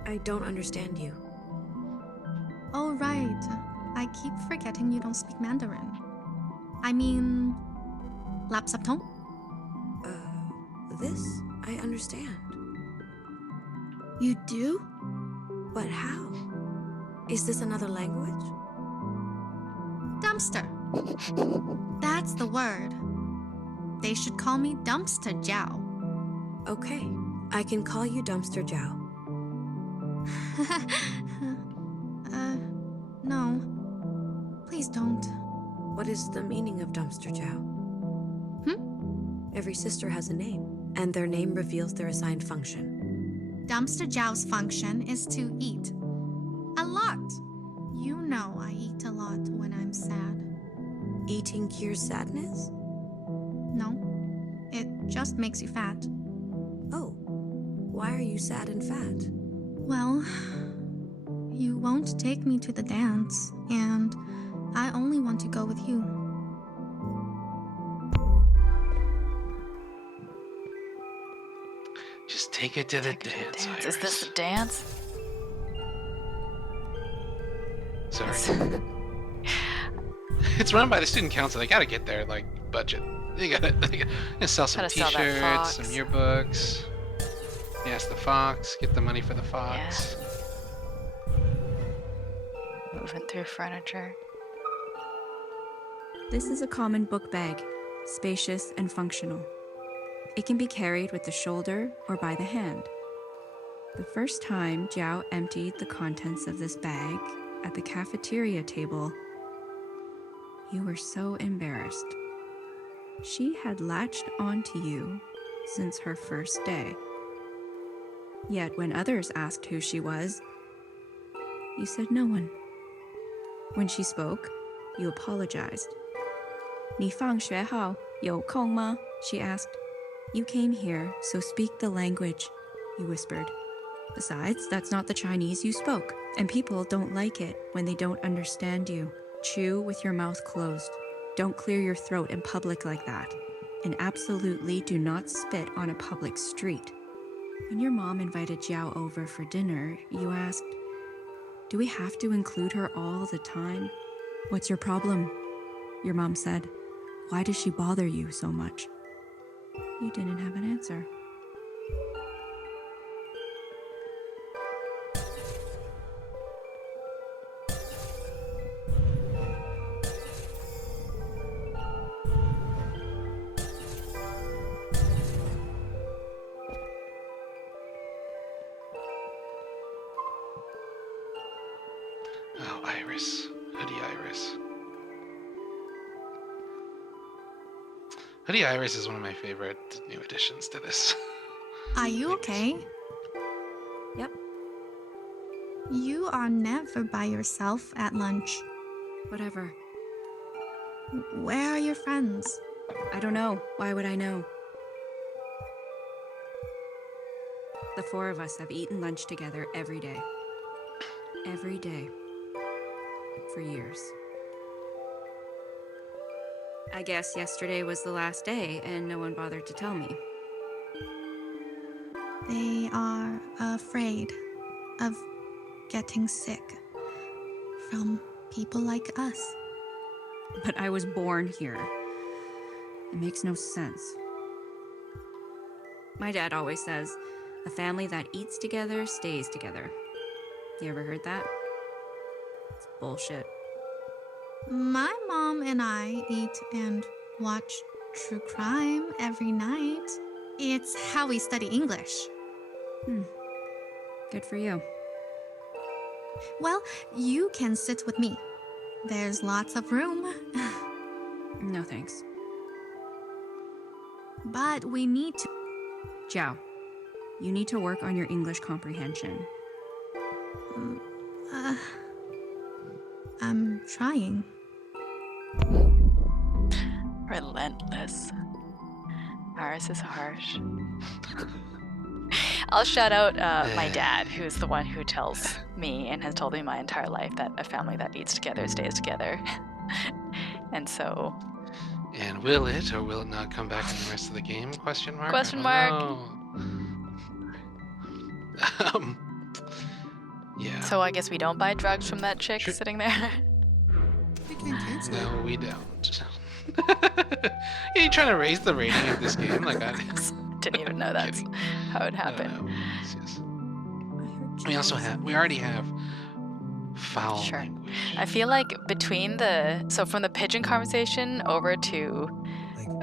I don't understand you. Oh, right. I keep forgetting you don't speak Mandarin. I mean, 垃圾桶? This I understand. You do? But how? Is this another language? Dumpster. That's the word. They should call me Dumpster Jiao. Okay, I can call you Dumpster Jiao. No. Please don't. What is the meaning of Dumpster Jiao? Every sister has a name, and their name reveals their assigned function. Dumpster Jiao's function is to eat. A lot. You know I eat a lot when I'm sad. Eating cures sadness? No. It just makes you fat. Oh. Why are you sad and fat? Well, you won't take me to the dance, and I only want to go with you. Just take it to the dance. Is this a dance? Sorry. It's run by the student council. They gotta get their budget. They gotta sell some T-shirts, some yearbooks. Yes, the fox. Get the money for the fox. Yeah. Moving through furniture. This is a common book bag, spacious and functional. It can be carried with the shoulder or by the hand. The first time Jiao emptied the contents of this bag at the cafeteria table, you were so embarrassed. She had latched onto you since her first day. Yet when others asked who she was, you said no one. When she spoke, you apologized. 你放学后有空吗? She asked. You came here, so speak the language, you whispered. Besides, that's not the Chinese you spoke, and people don't like it when they don't understand you. Chew with your mouth closed. Don't clear your throat in public like that. And absolutely do not spit on a public street. When your mom invited Jiao over for dinner, you asked, do we have to include her all the time? What's your problem? Your mom said, why does she bother you so much? You didn't have an answer. Oh, Iris. Hoodie Iris. Hoodie Iris is one of my favorite new additions to this. Are you okay? Yep. You are never by yourself at lunch. Whatever. Where are your friends? I don't know. Why would I know? The four of us have eaten lunch together every day. Every day. For years. I guess yesterday was the last day and no one bothered to tell me. They are afraid of getting sick from people like us. But I was born here. It makes no sense. My dad always says, a family that eats together stays together. You ever heard that? It's bullshit. My mom and I eat and watch true crime every night. It's how we study English. Good for you. Well, you can sit with me. There's lots of room. No thanks. But we need to... Jiao, you need to work on your English comprehension. I'm trying. Relentless. Iris is harsh. I'll shout out my dad, who's the one who tells me and has told me my entire life that a family that eats together stays together. And so... And will it or will it not come back in the rest of the game? Question mark? Question mark. Yeah. So I guess we don't buy drugs from that chick sitting there? No, we don't. Yeah, you trying to raise the rating of this game? Like I didn't even know that's how it happened. No. We already have foul language. I feel like between from the pigeon conversation over to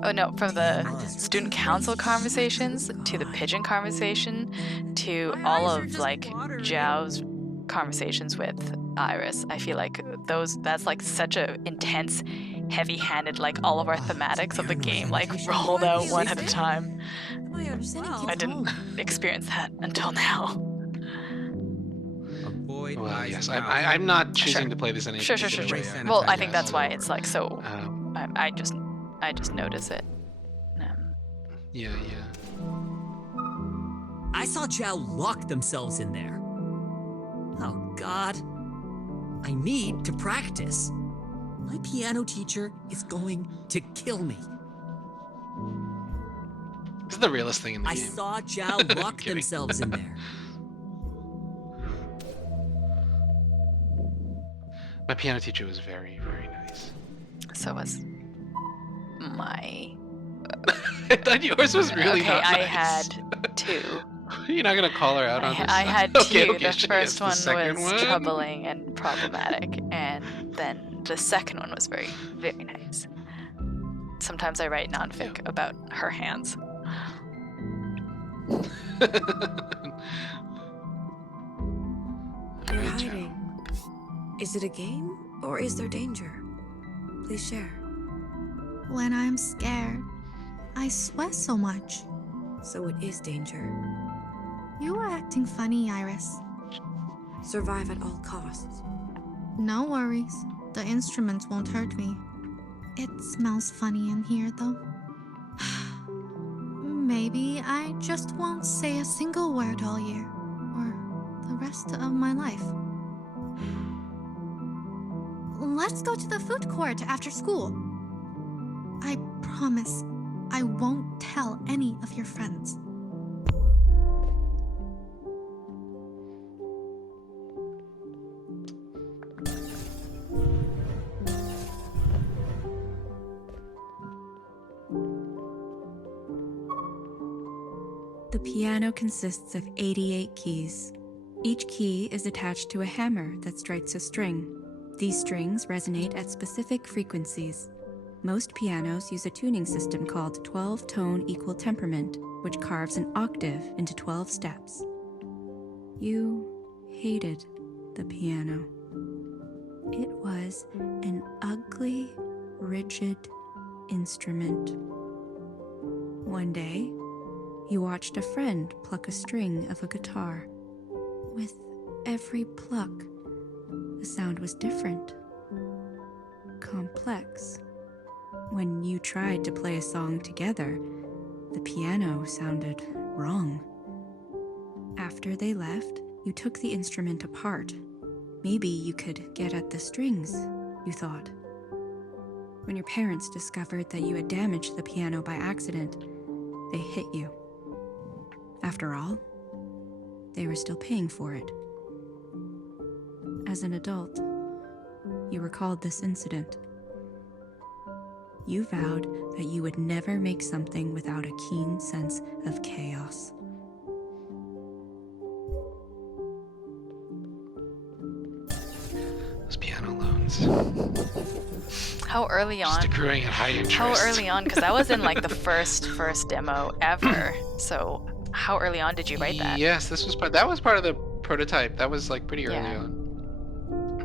from the student council conversations to the pigeon conversation to all of like Jiao's conversations with Iris, I feel like that's like such a intense, heavy-handed, like all of our thematics of the game like rolled out one at a time. I didn't experience that until now. Well, yes, I'm not choosing to play this in any particular way. Well, I think that's why it's like so. I just notice it. Yeah. I saw Jiao lock themselves in there. Oh, God. I need to practice. My piano teacher is going to kill me. This is the realest thing in the game. I saw Jiao lock themselves in there. My piano teacher was very, very nice. So was my... I thought yours was really not nice. I had two. You're not going to call her out on this? I had two. Okay, the first one the was troubling and problematic, and then the second one was very, very nice. Sometimes I write nonfic about her hands. You're hiding. Is it a game, or is there danger? Please share. When I'm scared, I sweat so much. So it is danger. You are acting funny, Iris. Survive at all costs. No worries. The instruments won't hurt me. It smells funny in here, though. Maybe I just won't say a single word all year, or the rest of my life. Let's go to the food court after school. I promise I won't tell any of your friends. The piano consists of 88 keys. Each key is attached to a hammer that strikes a string. These strings resonate at specific frequencies. Most pianos use a tuning system called 12-tone equal temperament, which carves an octave into 12 steps. You hated the piano. It was an ugly, rigid instrument. One day, you watched a friend pluck a string of a guitar. With every pluck, the sound was different, complex. When you tried to play a song together, the piano sounded wrong. After they left, you took the instrument apart. Maybe you could get at the strings, you thought. When your parents discovered that you had damaged the piano by accident, they hit you. After all, they were still paying for it. As an adult, you recalled this incident. You vowed that you would never make something without a keen sense of chaos. Those piano loans. How early on? Just accruing at high interest. How early on? Because that was in like the first demo ever. So how early on did you write that? Yes, that was part of the prototype. That was like pretty early on.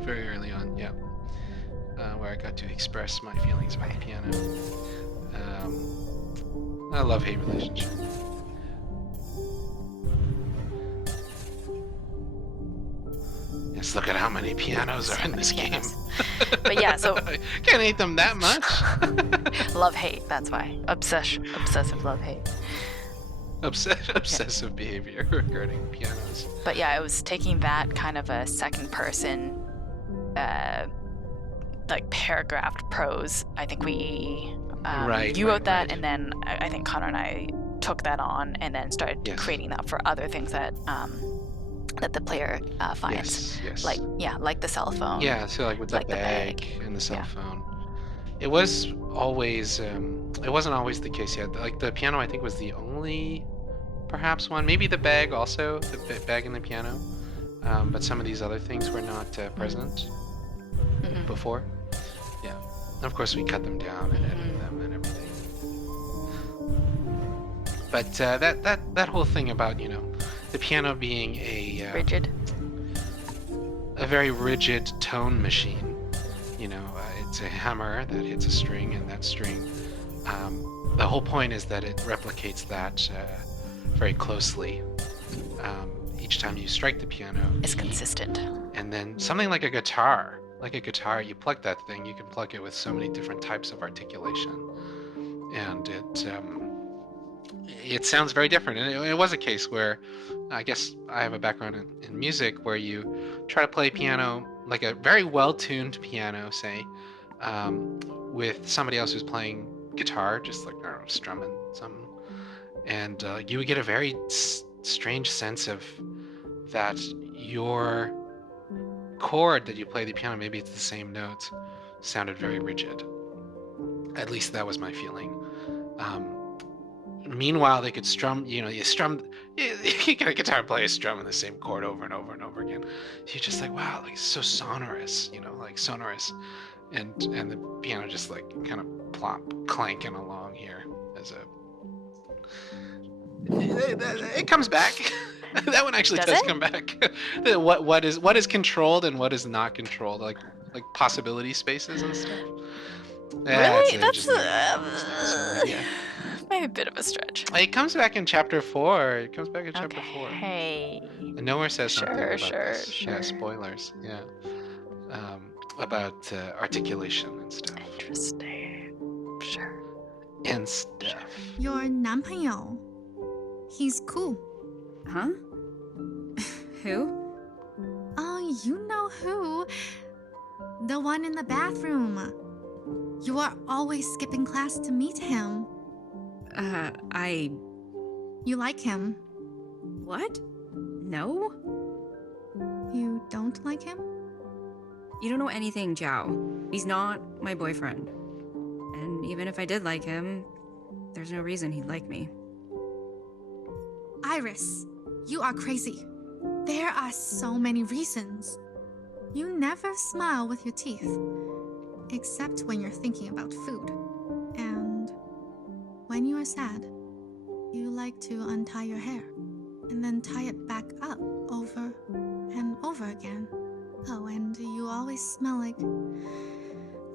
Very early on, yeah. Where I got to express my feelings about the piano. A love-hate relationship. Yes, look at how many pianos are in this game. But yeah, so can't hate them that much. Love-hate, that's why. Obsessive love-hate. Obsessive behavior regarding pianos. But yeah, I was taking that kind of a second person, like paragraphed prose. I think you wrote that, and then I think Connor and I took that on and then started creating that for other things that that the player finds. Yes. Like the cell phone. Yeah, so like with the bag and the cell phone. It was always, it wasn't always the case yet. Like the piano, I think, was the only, perhaps one. Maybe the bag also, the bag and the piano. But some of these other things were not present before. Yeah. And of course, we cut them down and edited them and everything. But that whole thing about, the piano being a very rigid tone machine. It's a hammer that hits a string, and that string, the whole point is that it replicates that very closely. Each time you strike the piano, it's consistent. And then something like a guitar, you pluck that thing, you can pluck it with so many different types of articulation, and it sounds very different. And it was a case where, I guess I have a background in music, where you try to play piano, like a very well-tuned piano, say, with somebody else who's playing guitar, just like, I don't know, strumming something. And you would get a very strange sense of that your chord that you play the piano, maybe it's the same notes, sounded very rigid. At least that was my feeling. Meanwhile, they could strum, you get a guitar player strumming the same chord over and over and over again. You're just like, wow, like, it's so sonorous, sonorous. And the piano just like kind of plop, clanking along here as it comes back. That one actually does come back. What is controlled and what is not controlled, like possibility spaces and stuff. Really? That's maybe a bit of a stretch. It comes back in chapter 4. Hey. And nowhere says something about this. Yeah, spoilers. Yeah. About articulation and stuff. Interesting. Sure. And stuff. Your 男朋友. He's cool. Huh? Who? Oh, you know who. The one in the bathroom. You are always skipping class to meet him. You like him. What? No? You don't like him? You don't know anything, Zhao. He's not my boyfriend. And even if I did like him, there's no reason he'd like me. Iris, you are crazy. There are so many reasons. You never smile with your teeth. Except when you're thinking about food. And when you are sad, you like to untie your hair and then tie it back up over and over again. Oh, and you always smell like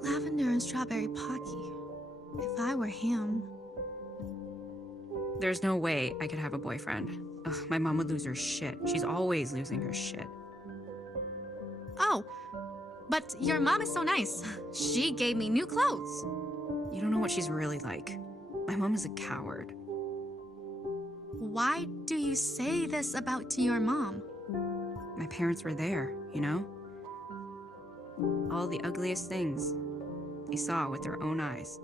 lavender and strawberry pocky. If I were him... There's no way I could have a boyfriend. Ugh, my mom would lose her shit. She's always losing her shit. Oh, but your mom is so nice. She gave me new clothes. You don't know what she's really like. My mom is a coward. Why do you say this about to your mom? My parents were there, All the ugliest things they saw with their own eyes.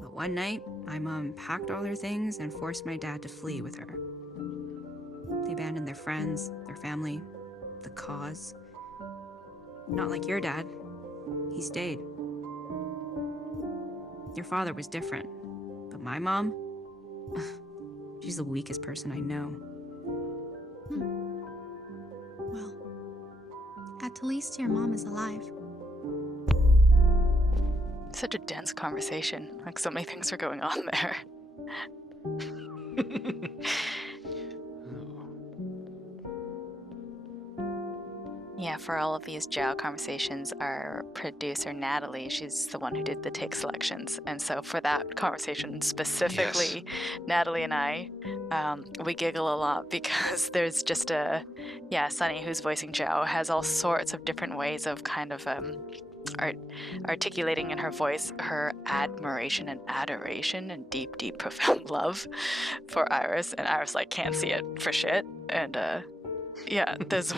But one night, my mom packed all her things and forced my dad to flee with her. They abandoned their friends, their family, the cause. Not like your dad. He stayed. Your father was different. But my mom? She's the weakest person I know. Well, at least your mom is alive. Such a dense conversation. Like, so many things are going on there. Yeah, for all of these Jow conversations, our producer, Natalie, she's the one who did the take selections. And so for that conversation specifically, Natalie and I, we giggle a lot because there's just Sunny, who's voicing Jow, has all sorts of different ways of kind of articulating in her voice her admiration and adoration and deep, deep, profound love for Iris. And Iris, like, can't see it for shit. And, yeah, there's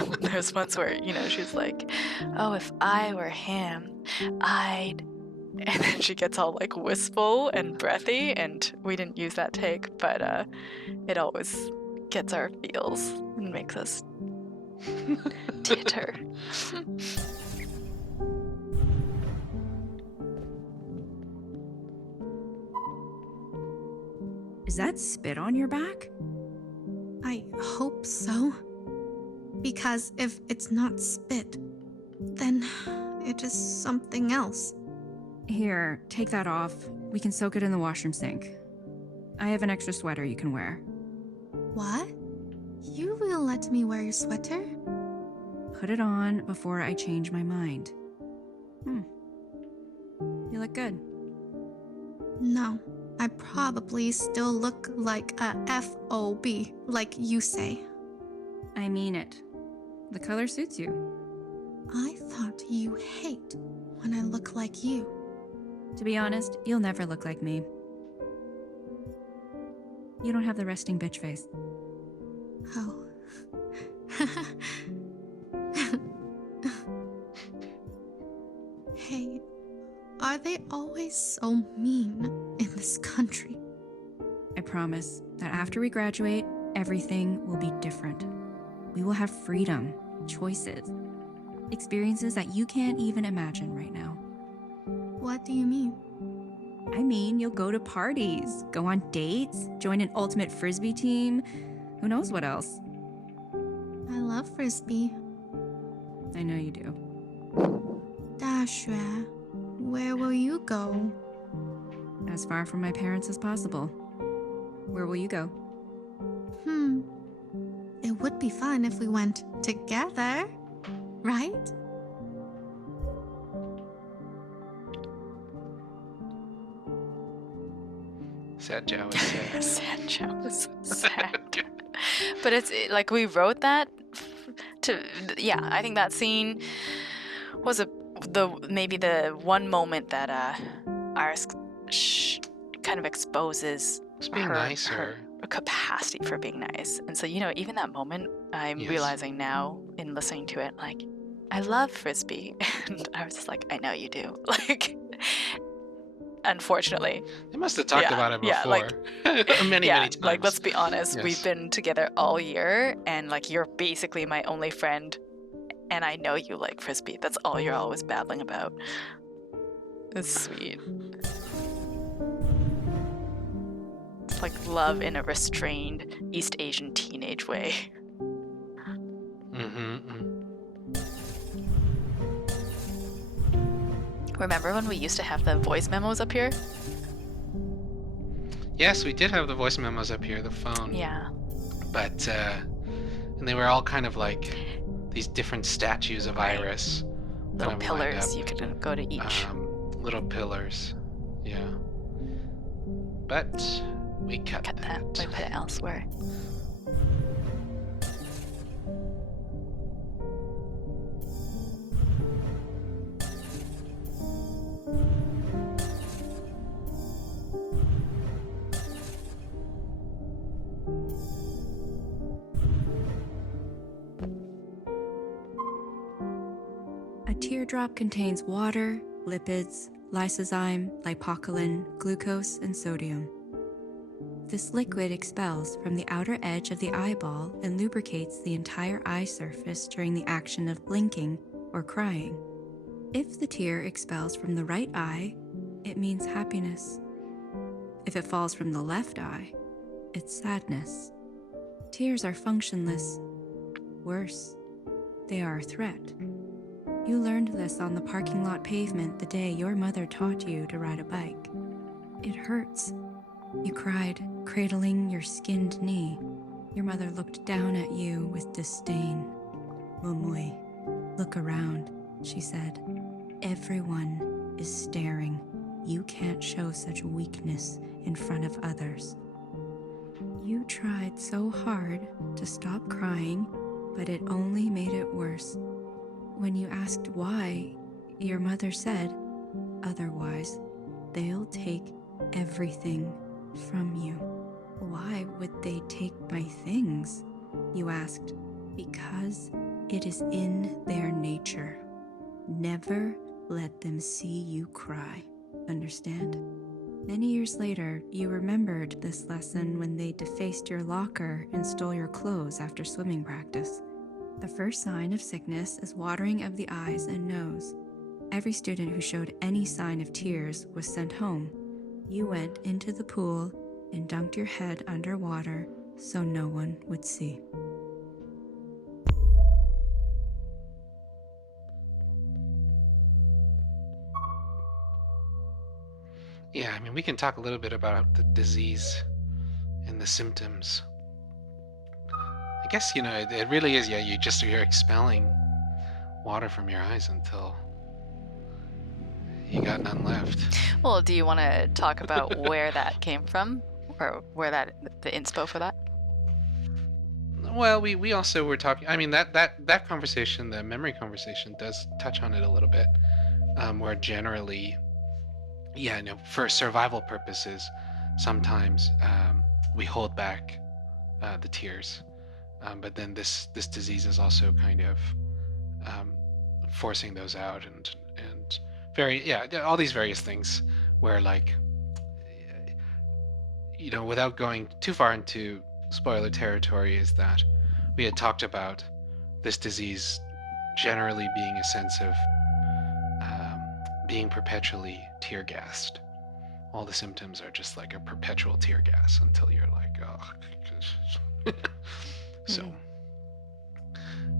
ones where, you know, she's like, oh, if I were him, I'd... And then she gets all, like, wistful and breathy, and we didn't use that take, but it always gets our feels and makes us titter. Is that spit on your back? I hope so. Because if it's not spit, then it is something else. Here, take that off. We can soak it in the washroom sink. I have an extra sweater you can wear. What? You will let me wear your sweater? Put it on before I change my mind. You look good. No, I probably still look like a FOB, like you say. I mean it. The color suits you. I thought you hate when I look like you. To be honest, you'll never look like me. You don't have the resting bitch face. Oh. Hey, are they always so mean in this country? I promise that after we graduate, everything will be different. We will have freedom, choices, experiences that you can't even imagine right now. What do you mean? I mean, you'll go to parties, go on dates, join an ultimate frisbee team. Who knows what else? I love frisbee. I know you do. Dashue, where will you go? As far from my parents as possible. Where will you go? It would be fun if we went together, right? Sad Jow is sad. Sad Jow is sad. But it's like we wrote that to, yeah, I think that scene was maybe the one moment that Iris kind of exposes her capacity for being nice. And so, you know, even that moment, I'm realizing now in listening to it, like, I love frisbee. And I was just like, I know you do. Like, unfortunately. They must have talked about it before. Yeah, like, many times. Like, let's be honest. We've been together all year, and like, you're basically my only friend, and I know you like frisbee. That's all you're always babbling about. It's sweet. It's like love in a restrained East Asian teenage way. Remember when we used to have the voice memos up here? Yes, we did have the voice memos up here, the phone. Yeah. But, and they were all kind of like these different statues of Iris. Little pillars, you could go to each. Little pillars, yeah. But we cut that. We put it elsewhere. A teardrop contains water, lipids, lysozyme, lipocolin, glucose, and sodium. This liquid expels from the outer edge of the eyeball and lubricates the entire eye surface during the action of blinking or crying. If the tear expels from the right eye, it means happiness. If it falls from the left eye, it's sadness. Tears are functionless. Worse, they are a threat. You learned this on the parking lot pavement the day your mother taught you to ride a bike. It hurts. You cried, cradling your skinned knee. Your mother looked down at you with disdain. Mumui, look around, she said. Everyone is staring. You can't show such weakness in front of others. You tried so hard to stop crying, but it only made it worse. When you asked why, your mother said, otherwise, they'll take everything from you. Why would they take my things? You asked. Because it is in their nature. Never let them see you cry. Understand? Many years later, you remembered this lesson when they defaced your locker and stole your clothes after swimming practice. The first sign of sickness is watering of the eyes and nose. Every student who showed any sign of tears was sent home. You went into the pool and dunked your head underwater so no one would see. Yeah, I mean, we can talk a little bit about the disease and the symptoms. I guess, it really is, yeah, you're expelling water from your eyes until you got none left. Well, do you want to talk about where that came from? Or where the inspo for that? Well, we also were talking, I mean, that conversation, the memory conversation, does touch on it a little bit, where generally, yeah, for survival purposes, sometimes we hold back the tears, but then this disease is also kind of forcing those out, and all these various things where, like, without going too far into spoiler territory, is that we had talked about this disease generally being a sense of being perpetually tear gassed. All the symptoms are just like a perpetual tear gas until you're like, oh. So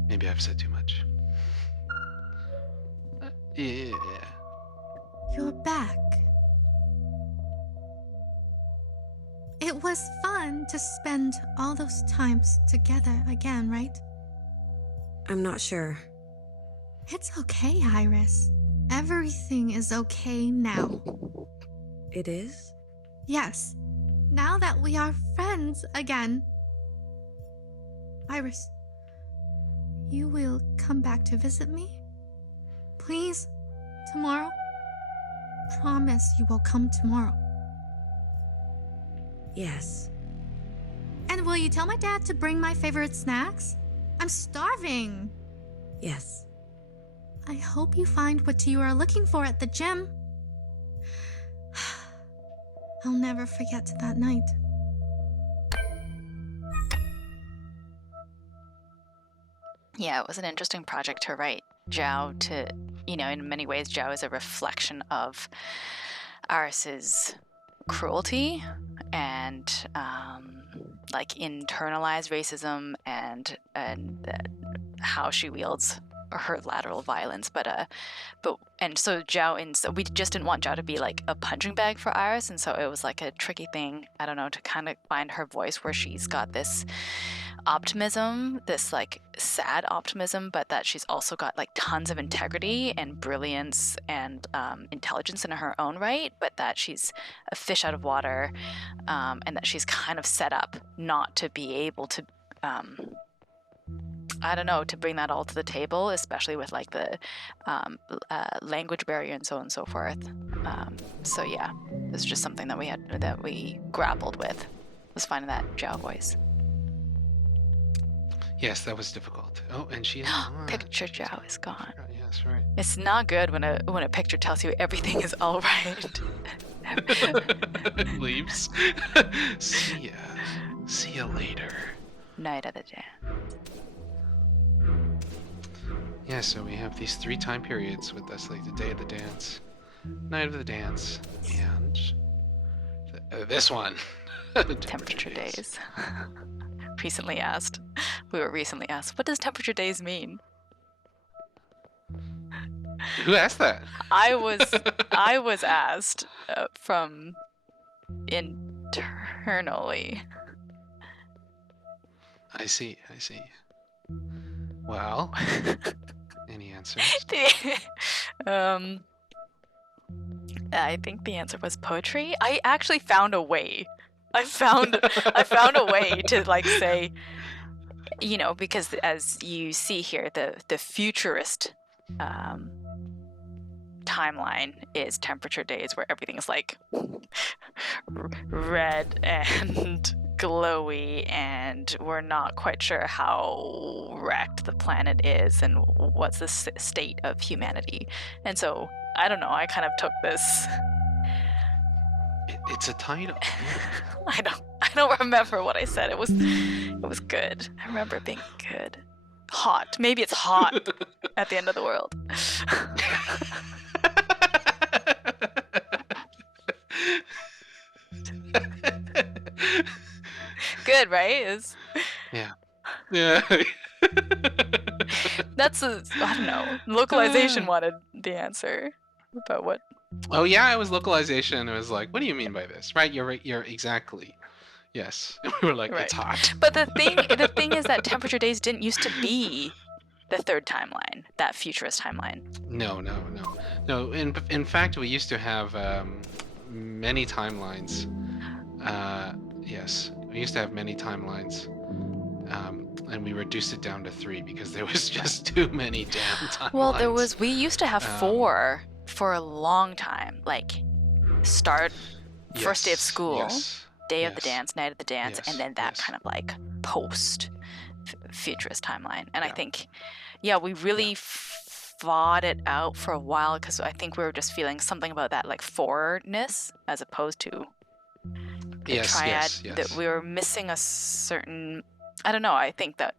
maybe I've said too much. Yeah. You're back. It was fun to spend all those times together again, right? I'm not sure. It's okay, Iris. Everything is okay now. It is? Yes. Now that we are friends again. Iris, you will come back to visit me? Please? Tomorrow? Promise you will come tomorrow. Yes. And will you tell my dad to bring my favorite snacks? I'm starving. Yes. I hope you find what you are looking for at the gym. I'll never forget that night. Yeah, it was an interesting project to write Zhao to, in many ways, Zhao is a reflection of Iris's cruelty and like internalized racism and how she wields her lateral violence, and so Zhao, and so we just didn't want Zhao to be like a punching bag for Iris, and so it was like a tricky thing, I don't know, to kind of find her voice where she's got this optimism, this like sad optimism, but that she's also got like tons of integrity and brilliance and intelligence in her own right, but that she's a fish out of water, and that she's kind of set up not to be able to I don't know, to bring that all to the table, especially with like the language barrier and so on and so forth. So yeah, it's just something that we grappled with, was finding that Zhao voice. Yes, that was difficult. Oh, and she is gone. Picture Zhao is gone. Yes, right. It's not good when a picture tells you everything is all right. Leaves. See ya later. Night of the day. Yeah, so we have these 3 time periods with us, like the day of the dance, night of the dance, and this one. Temperature days. Recently asked. We were recently asked, what does temperature days mean? Who asked that? I was asked from internally. I see. Well, any answers? I think the answer was poetry. I actually found a way. I found a way to like say, you know, because as you see here, the futurist timeline is temperature days, where everything's like red and glowy, and we're not quite sure how wrecked the planet is and what's the state of humanity. And so I don't know, I kind of took this. It's a title. I don't remember what I said. It was good. I remember it being good. Hot. Maybe it's hot at the end of the world. Good, right? Yeah. That's I don't know. Localization wanted the answer. But what? Oh yeah, it was localization. It was like, what do you mean by this? Right? You're exactly. Yes. We were like, right. It's hot. But the thing is that temperature days didn't used to be the third timeline, that futurist timeline. No. In fact, we used to have many timelines. Yes, we used to have many timelines, and we reduced it down to 3 because there was just too many damn timelines. Well, we used to have 4 for a long time, like first day of school, day of the dance, night of the dance, and then that kind of like post futurist timeline. And I think, we really fought it out for a while because I think we were just feeling something about that like forwardness as opposed to the triad, that we were missing a certain, I don't know, I think that,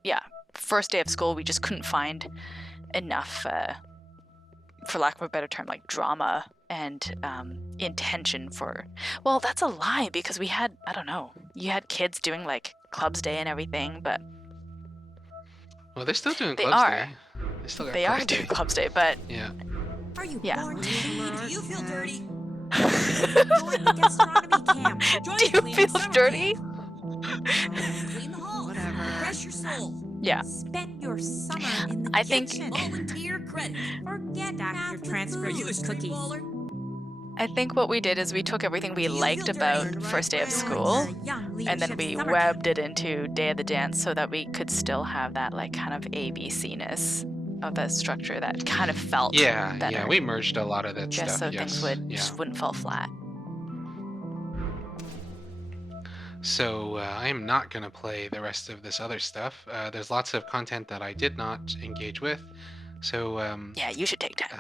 first day of school, we just couldn't find enough, for lack of a better term, like drama and intention for, well, that's a lie because we had, I don't know, you had kids doing like Clubs Day and everything, but. Well, they're still doing Clubs Day. They are doing Clubs Day, but. Yeah. Are you born to pee? Do you feel dirty? Join the gastronomy camp. Do you feel dirty? Clean the hall. Whatever. Refresh your soul. Yeah. Spend your summer in the kitchen. Volunteer credit. Forget your transcript with cookies. I think what we did is we took everything we liked about first day of school and then we webbed it into day of the dance so that we could still have that like kind of ABC-ness of the structure that kind of felt better. Yeah, we merged a lot of that just stuff. So things just wouldn't fall flat. So I am not going to play the rest of this other stuff. There's lots of content that I did not engage with. So you should take time.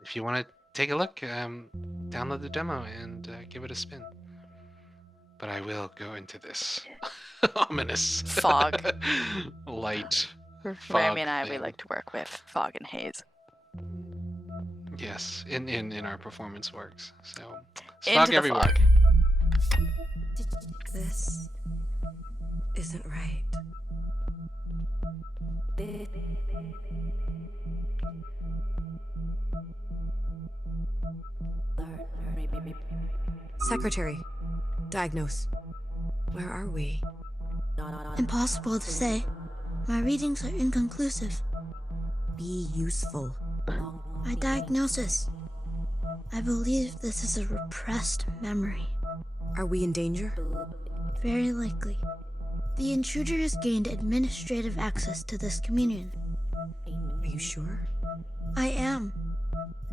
If you want to take a look, download the demo and give it a spin. But I will go into this ominous fog light. Remy and I, we like to work with fog and haze. Yes, in our performance works. So into fog the everywhere. Fog. This isn't right. Secretary, diagnose. Where are we? Impossible to say. My readings are inconclusive. Be useful. My diagnosis. I believe this is a repressed memory. Are we in danger? Very likely. The intruder has gained administrative access to this communion. Are you sure? I am.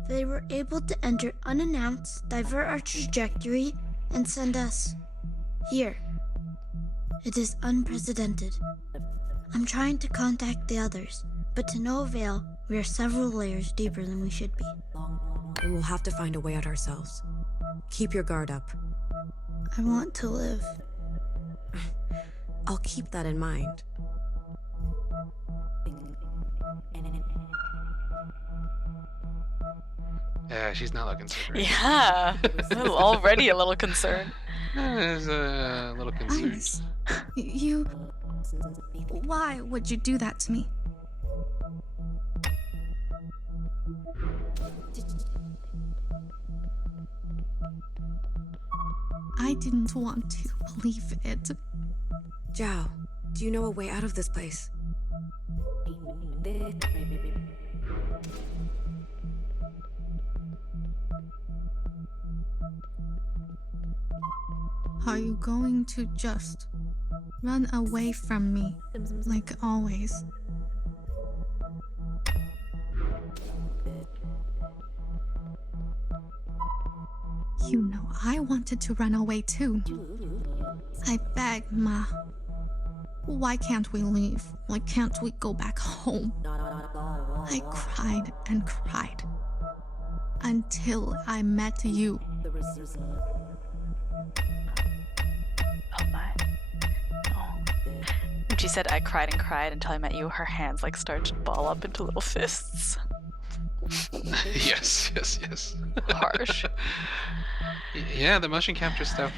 They were able to enter unannounced, divert our trajectory, and send us here. It is unprecedented. I'm trying to contact the others, but to no avail. We are several layers deeper than we should be. And we'll have to find a way out ourselves. Keep your guard up. I want to live. I'll keep that in mind. She's not looking so great. Yeah, already a little concerned. There's a little concerned. Iris, you... Why would you do that to me? I didn't want to believe it. Zhao, do you know a way out of this place? Are you going to just run away from me, like always? You know, I wanted to run away too. I begged Ma. Why can't we leave? Why can't we go back home? I cried and cried. Until I met you. Oh my. Oh. When she said I cried and cried until I met you, her hands like start to ball up into little fists. Yes. Harsh. Yeah, the motion capture stuff,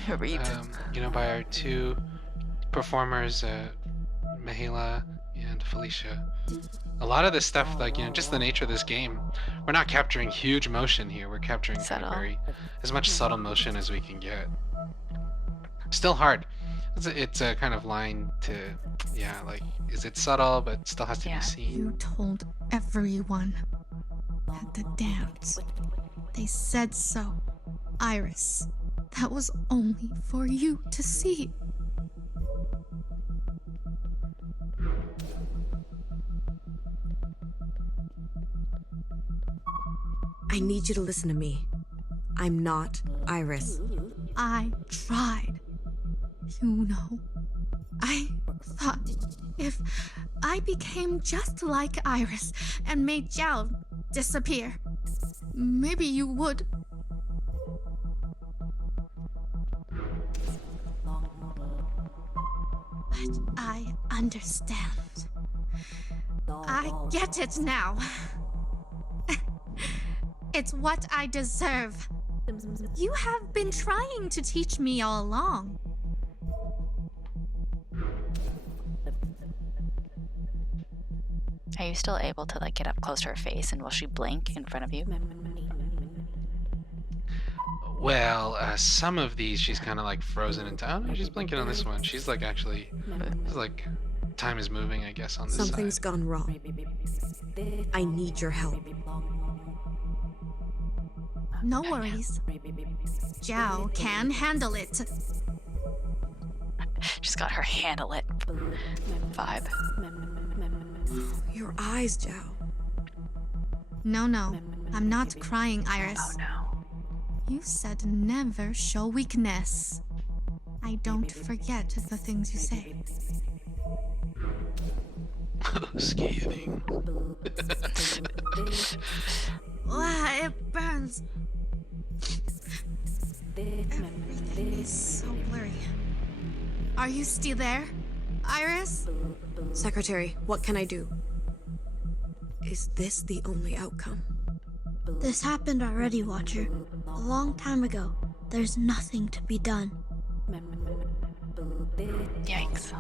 by our two performers, Mahela and Felicia. A lot of this stuff, just the nature of this game, we're not capturing huge motion here. We're capturing kind of as much subtle motion as we can get. Still hard. It's a kind of line to, is it subtle, but still has to be seen. You told everyone at the dance. They said so. Iris, that was only for you to see. I need you to listen to me. I'm not Iris. I tried. You know, I thought if I became just like Iris and made Zhao disappear, maybe you would. But I understand. I get it now. It's what I deserve. You have been trying to teach me all along. Are you still able to get up close to her face, and will she blink in front of you? Well, some of these she's kind of frozen into. Oh no, she's blinking on this one. She's actually, time is moving, I guess, on this Something's side. gone wrong. I need your help. No worries. Zhao can handle it. She's got her handle it vibe. Your eyes, Zhao. No. I'm not crying, Iris. Oh no. You said never show weakness. I don't forget the things you say. Scathing. It burns. Everything is so blurry. Are you still there, Iris? Secretary, what can I do? Is this the only outcome? This happened already, Watcher. A long time ago. There's nothing to be done. Yikes.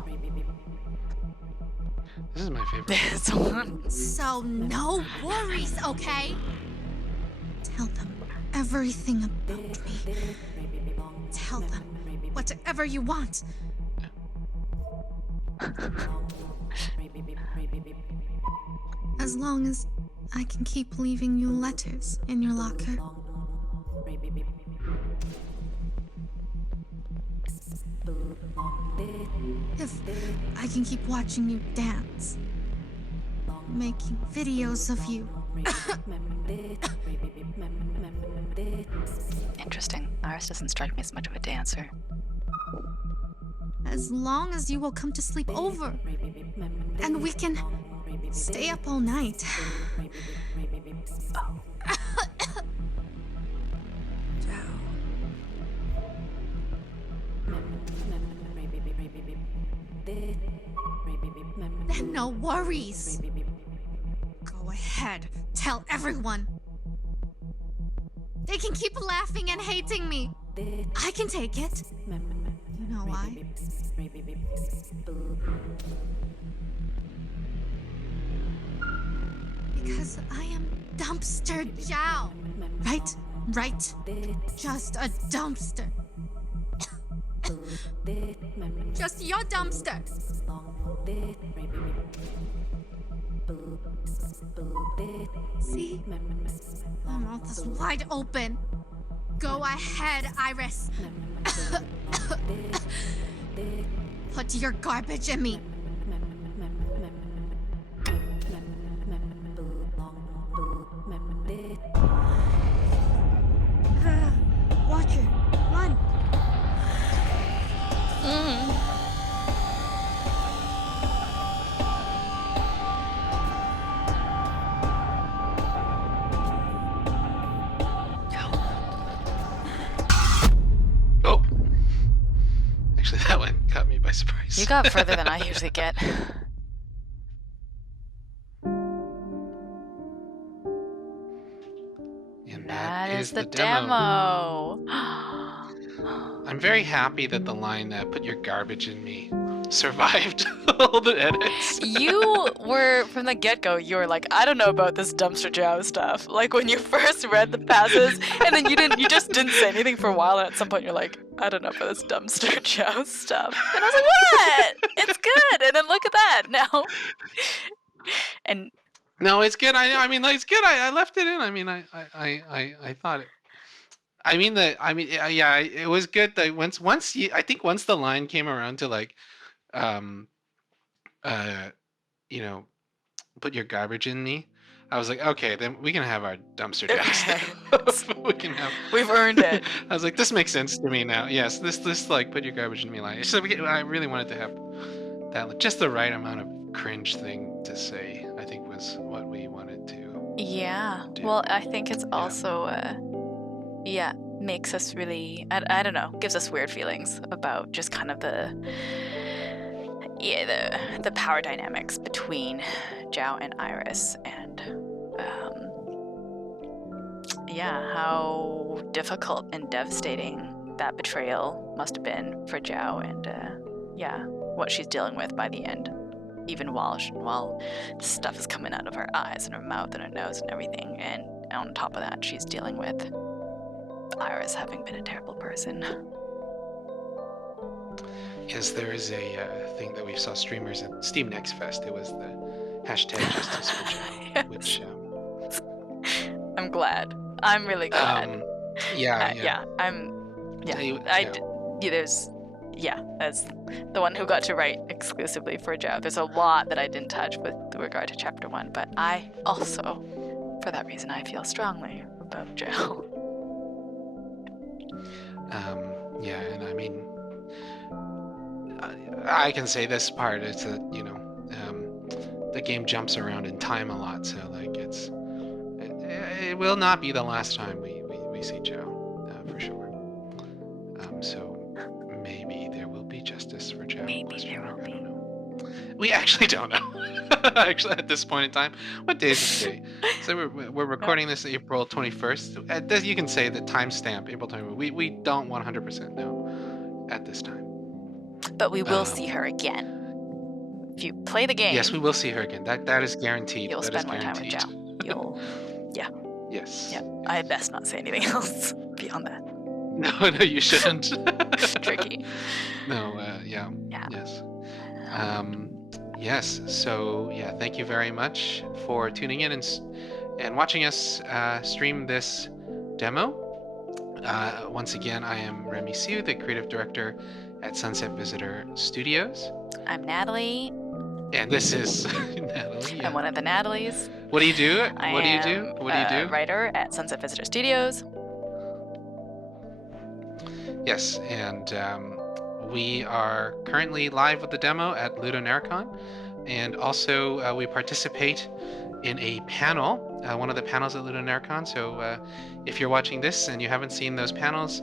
This is my favorite. This one. So no worries, okay? Tell them everything about me. Tell them whatever you want. As long as I can keep leaving you letters in your locker. If I can keep watching you dance, making videos of you. Interesting. Iris doesn't strike me as much of a dancer. As long as you will come to sleep over, and we can stay up all night. Then no worries. Go ahead, tell everyone. They can keep laughing and hating me. I can take it. You know why? Because I am Dumpster Jow. Right? Right. Just a dumpster. Just your dumpster. See? My mouth is wide open. Go ahead, Iris. Put your garbage in me. Watcher, run. Oh. Actually, that one caught me by surprise. You got further than I usually get. And That is the demo. demo. I'm very happy that the line "put your garbage in me" survived all the edits. You were, from the get-go, you were like, I don't know about this Dumpster Jow stuff. Like when you first read the passes, and then you just didn't say anything for a while, and at some point you're like, I don't know about this Dumpster Jow stuff. And I was like, what? It's good. And then look at that now. And no, it's good. I mean, it's good. I left it in. I mean, I thought it. I mean, yeah, it was good. That once I think once the line came around to like, you know, put your garbage in me, I was like, okay, then we can have our dumpster Jow stuff. We can have. We've earned it. I was like, this makes sense to me now. Yes, this like put your garbage in me line. So I really wanted to have that just the right amount of cringe thing to say. I think was what we wanted to. Yeah. Well, I think it's also makes us really, I don't know, gives us weird feelings about just kind of the power dynamics between Jow and Iris, and how difficult and devastating that betrayal must have been for Jow, and what she's dealing with by the end, even while stuff is coming out of her eyes and her mouth and her nose and everything, and on top of that she's dealing with Iris having been a terrible person. Yes, there is a thing that we saw streamers at Steam Next Fest. It was the hashtag Justice for Jow, which I'm glad. I'm really glad. As the one who got to write exclusively for Jow, there's a lot that I didn't touch with regard to chapter 1, but I also, for that reason, I feel strongly about Jow. And I mean, I can say this part is that the game jumps around in time a lot, so like it will not be the last time we see Jow, for sure. So maybe there will be justice for Jow. Maybe there will be. I don't know. We actually don't know. Actually, at this point in time, what day is it today? So we're recording this April 21st. You can say the timestamp, April 21st. We don't 100% know at this time. But we will see her again. If you play the game. Yes, we will see her again. That is guaranteed. You'll spend more time with Jow. Yes. Yeah. I best not say anything else beyond that. No, you shouldn't. Tricky. No, yeah. Yes. Yes. So thank you very much for tuning in and watching us stream this demo. Once again, I am Remy, the creative director at Sunset Visitor Studios. I'm Natalie. And this is Natalie. Yeah. I'm one of the Natalies. What do you do? What do you do? Writer at Sunset Visitor Studios. Yes, and we are currently live with the demo at LudoNarraCon, and also we participate in a panel, one of the panels at LudoNarraCon. So if you're watching this and you haven't seen those panels,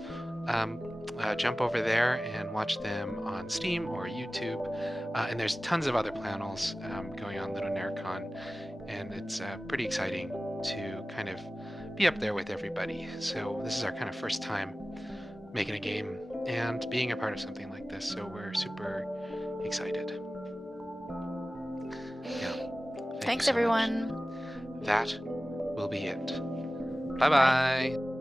jump over there and watch them on Steam or YouTube. And there's tons of other panels going on LudoNarraCon, and it's pretty exciting to kind of be up there with everybody. So this is our kind of first time making a game and being a part of something like this. So we're super excited. Yeah. Thanks, everyone. That will be it. Bye-bye.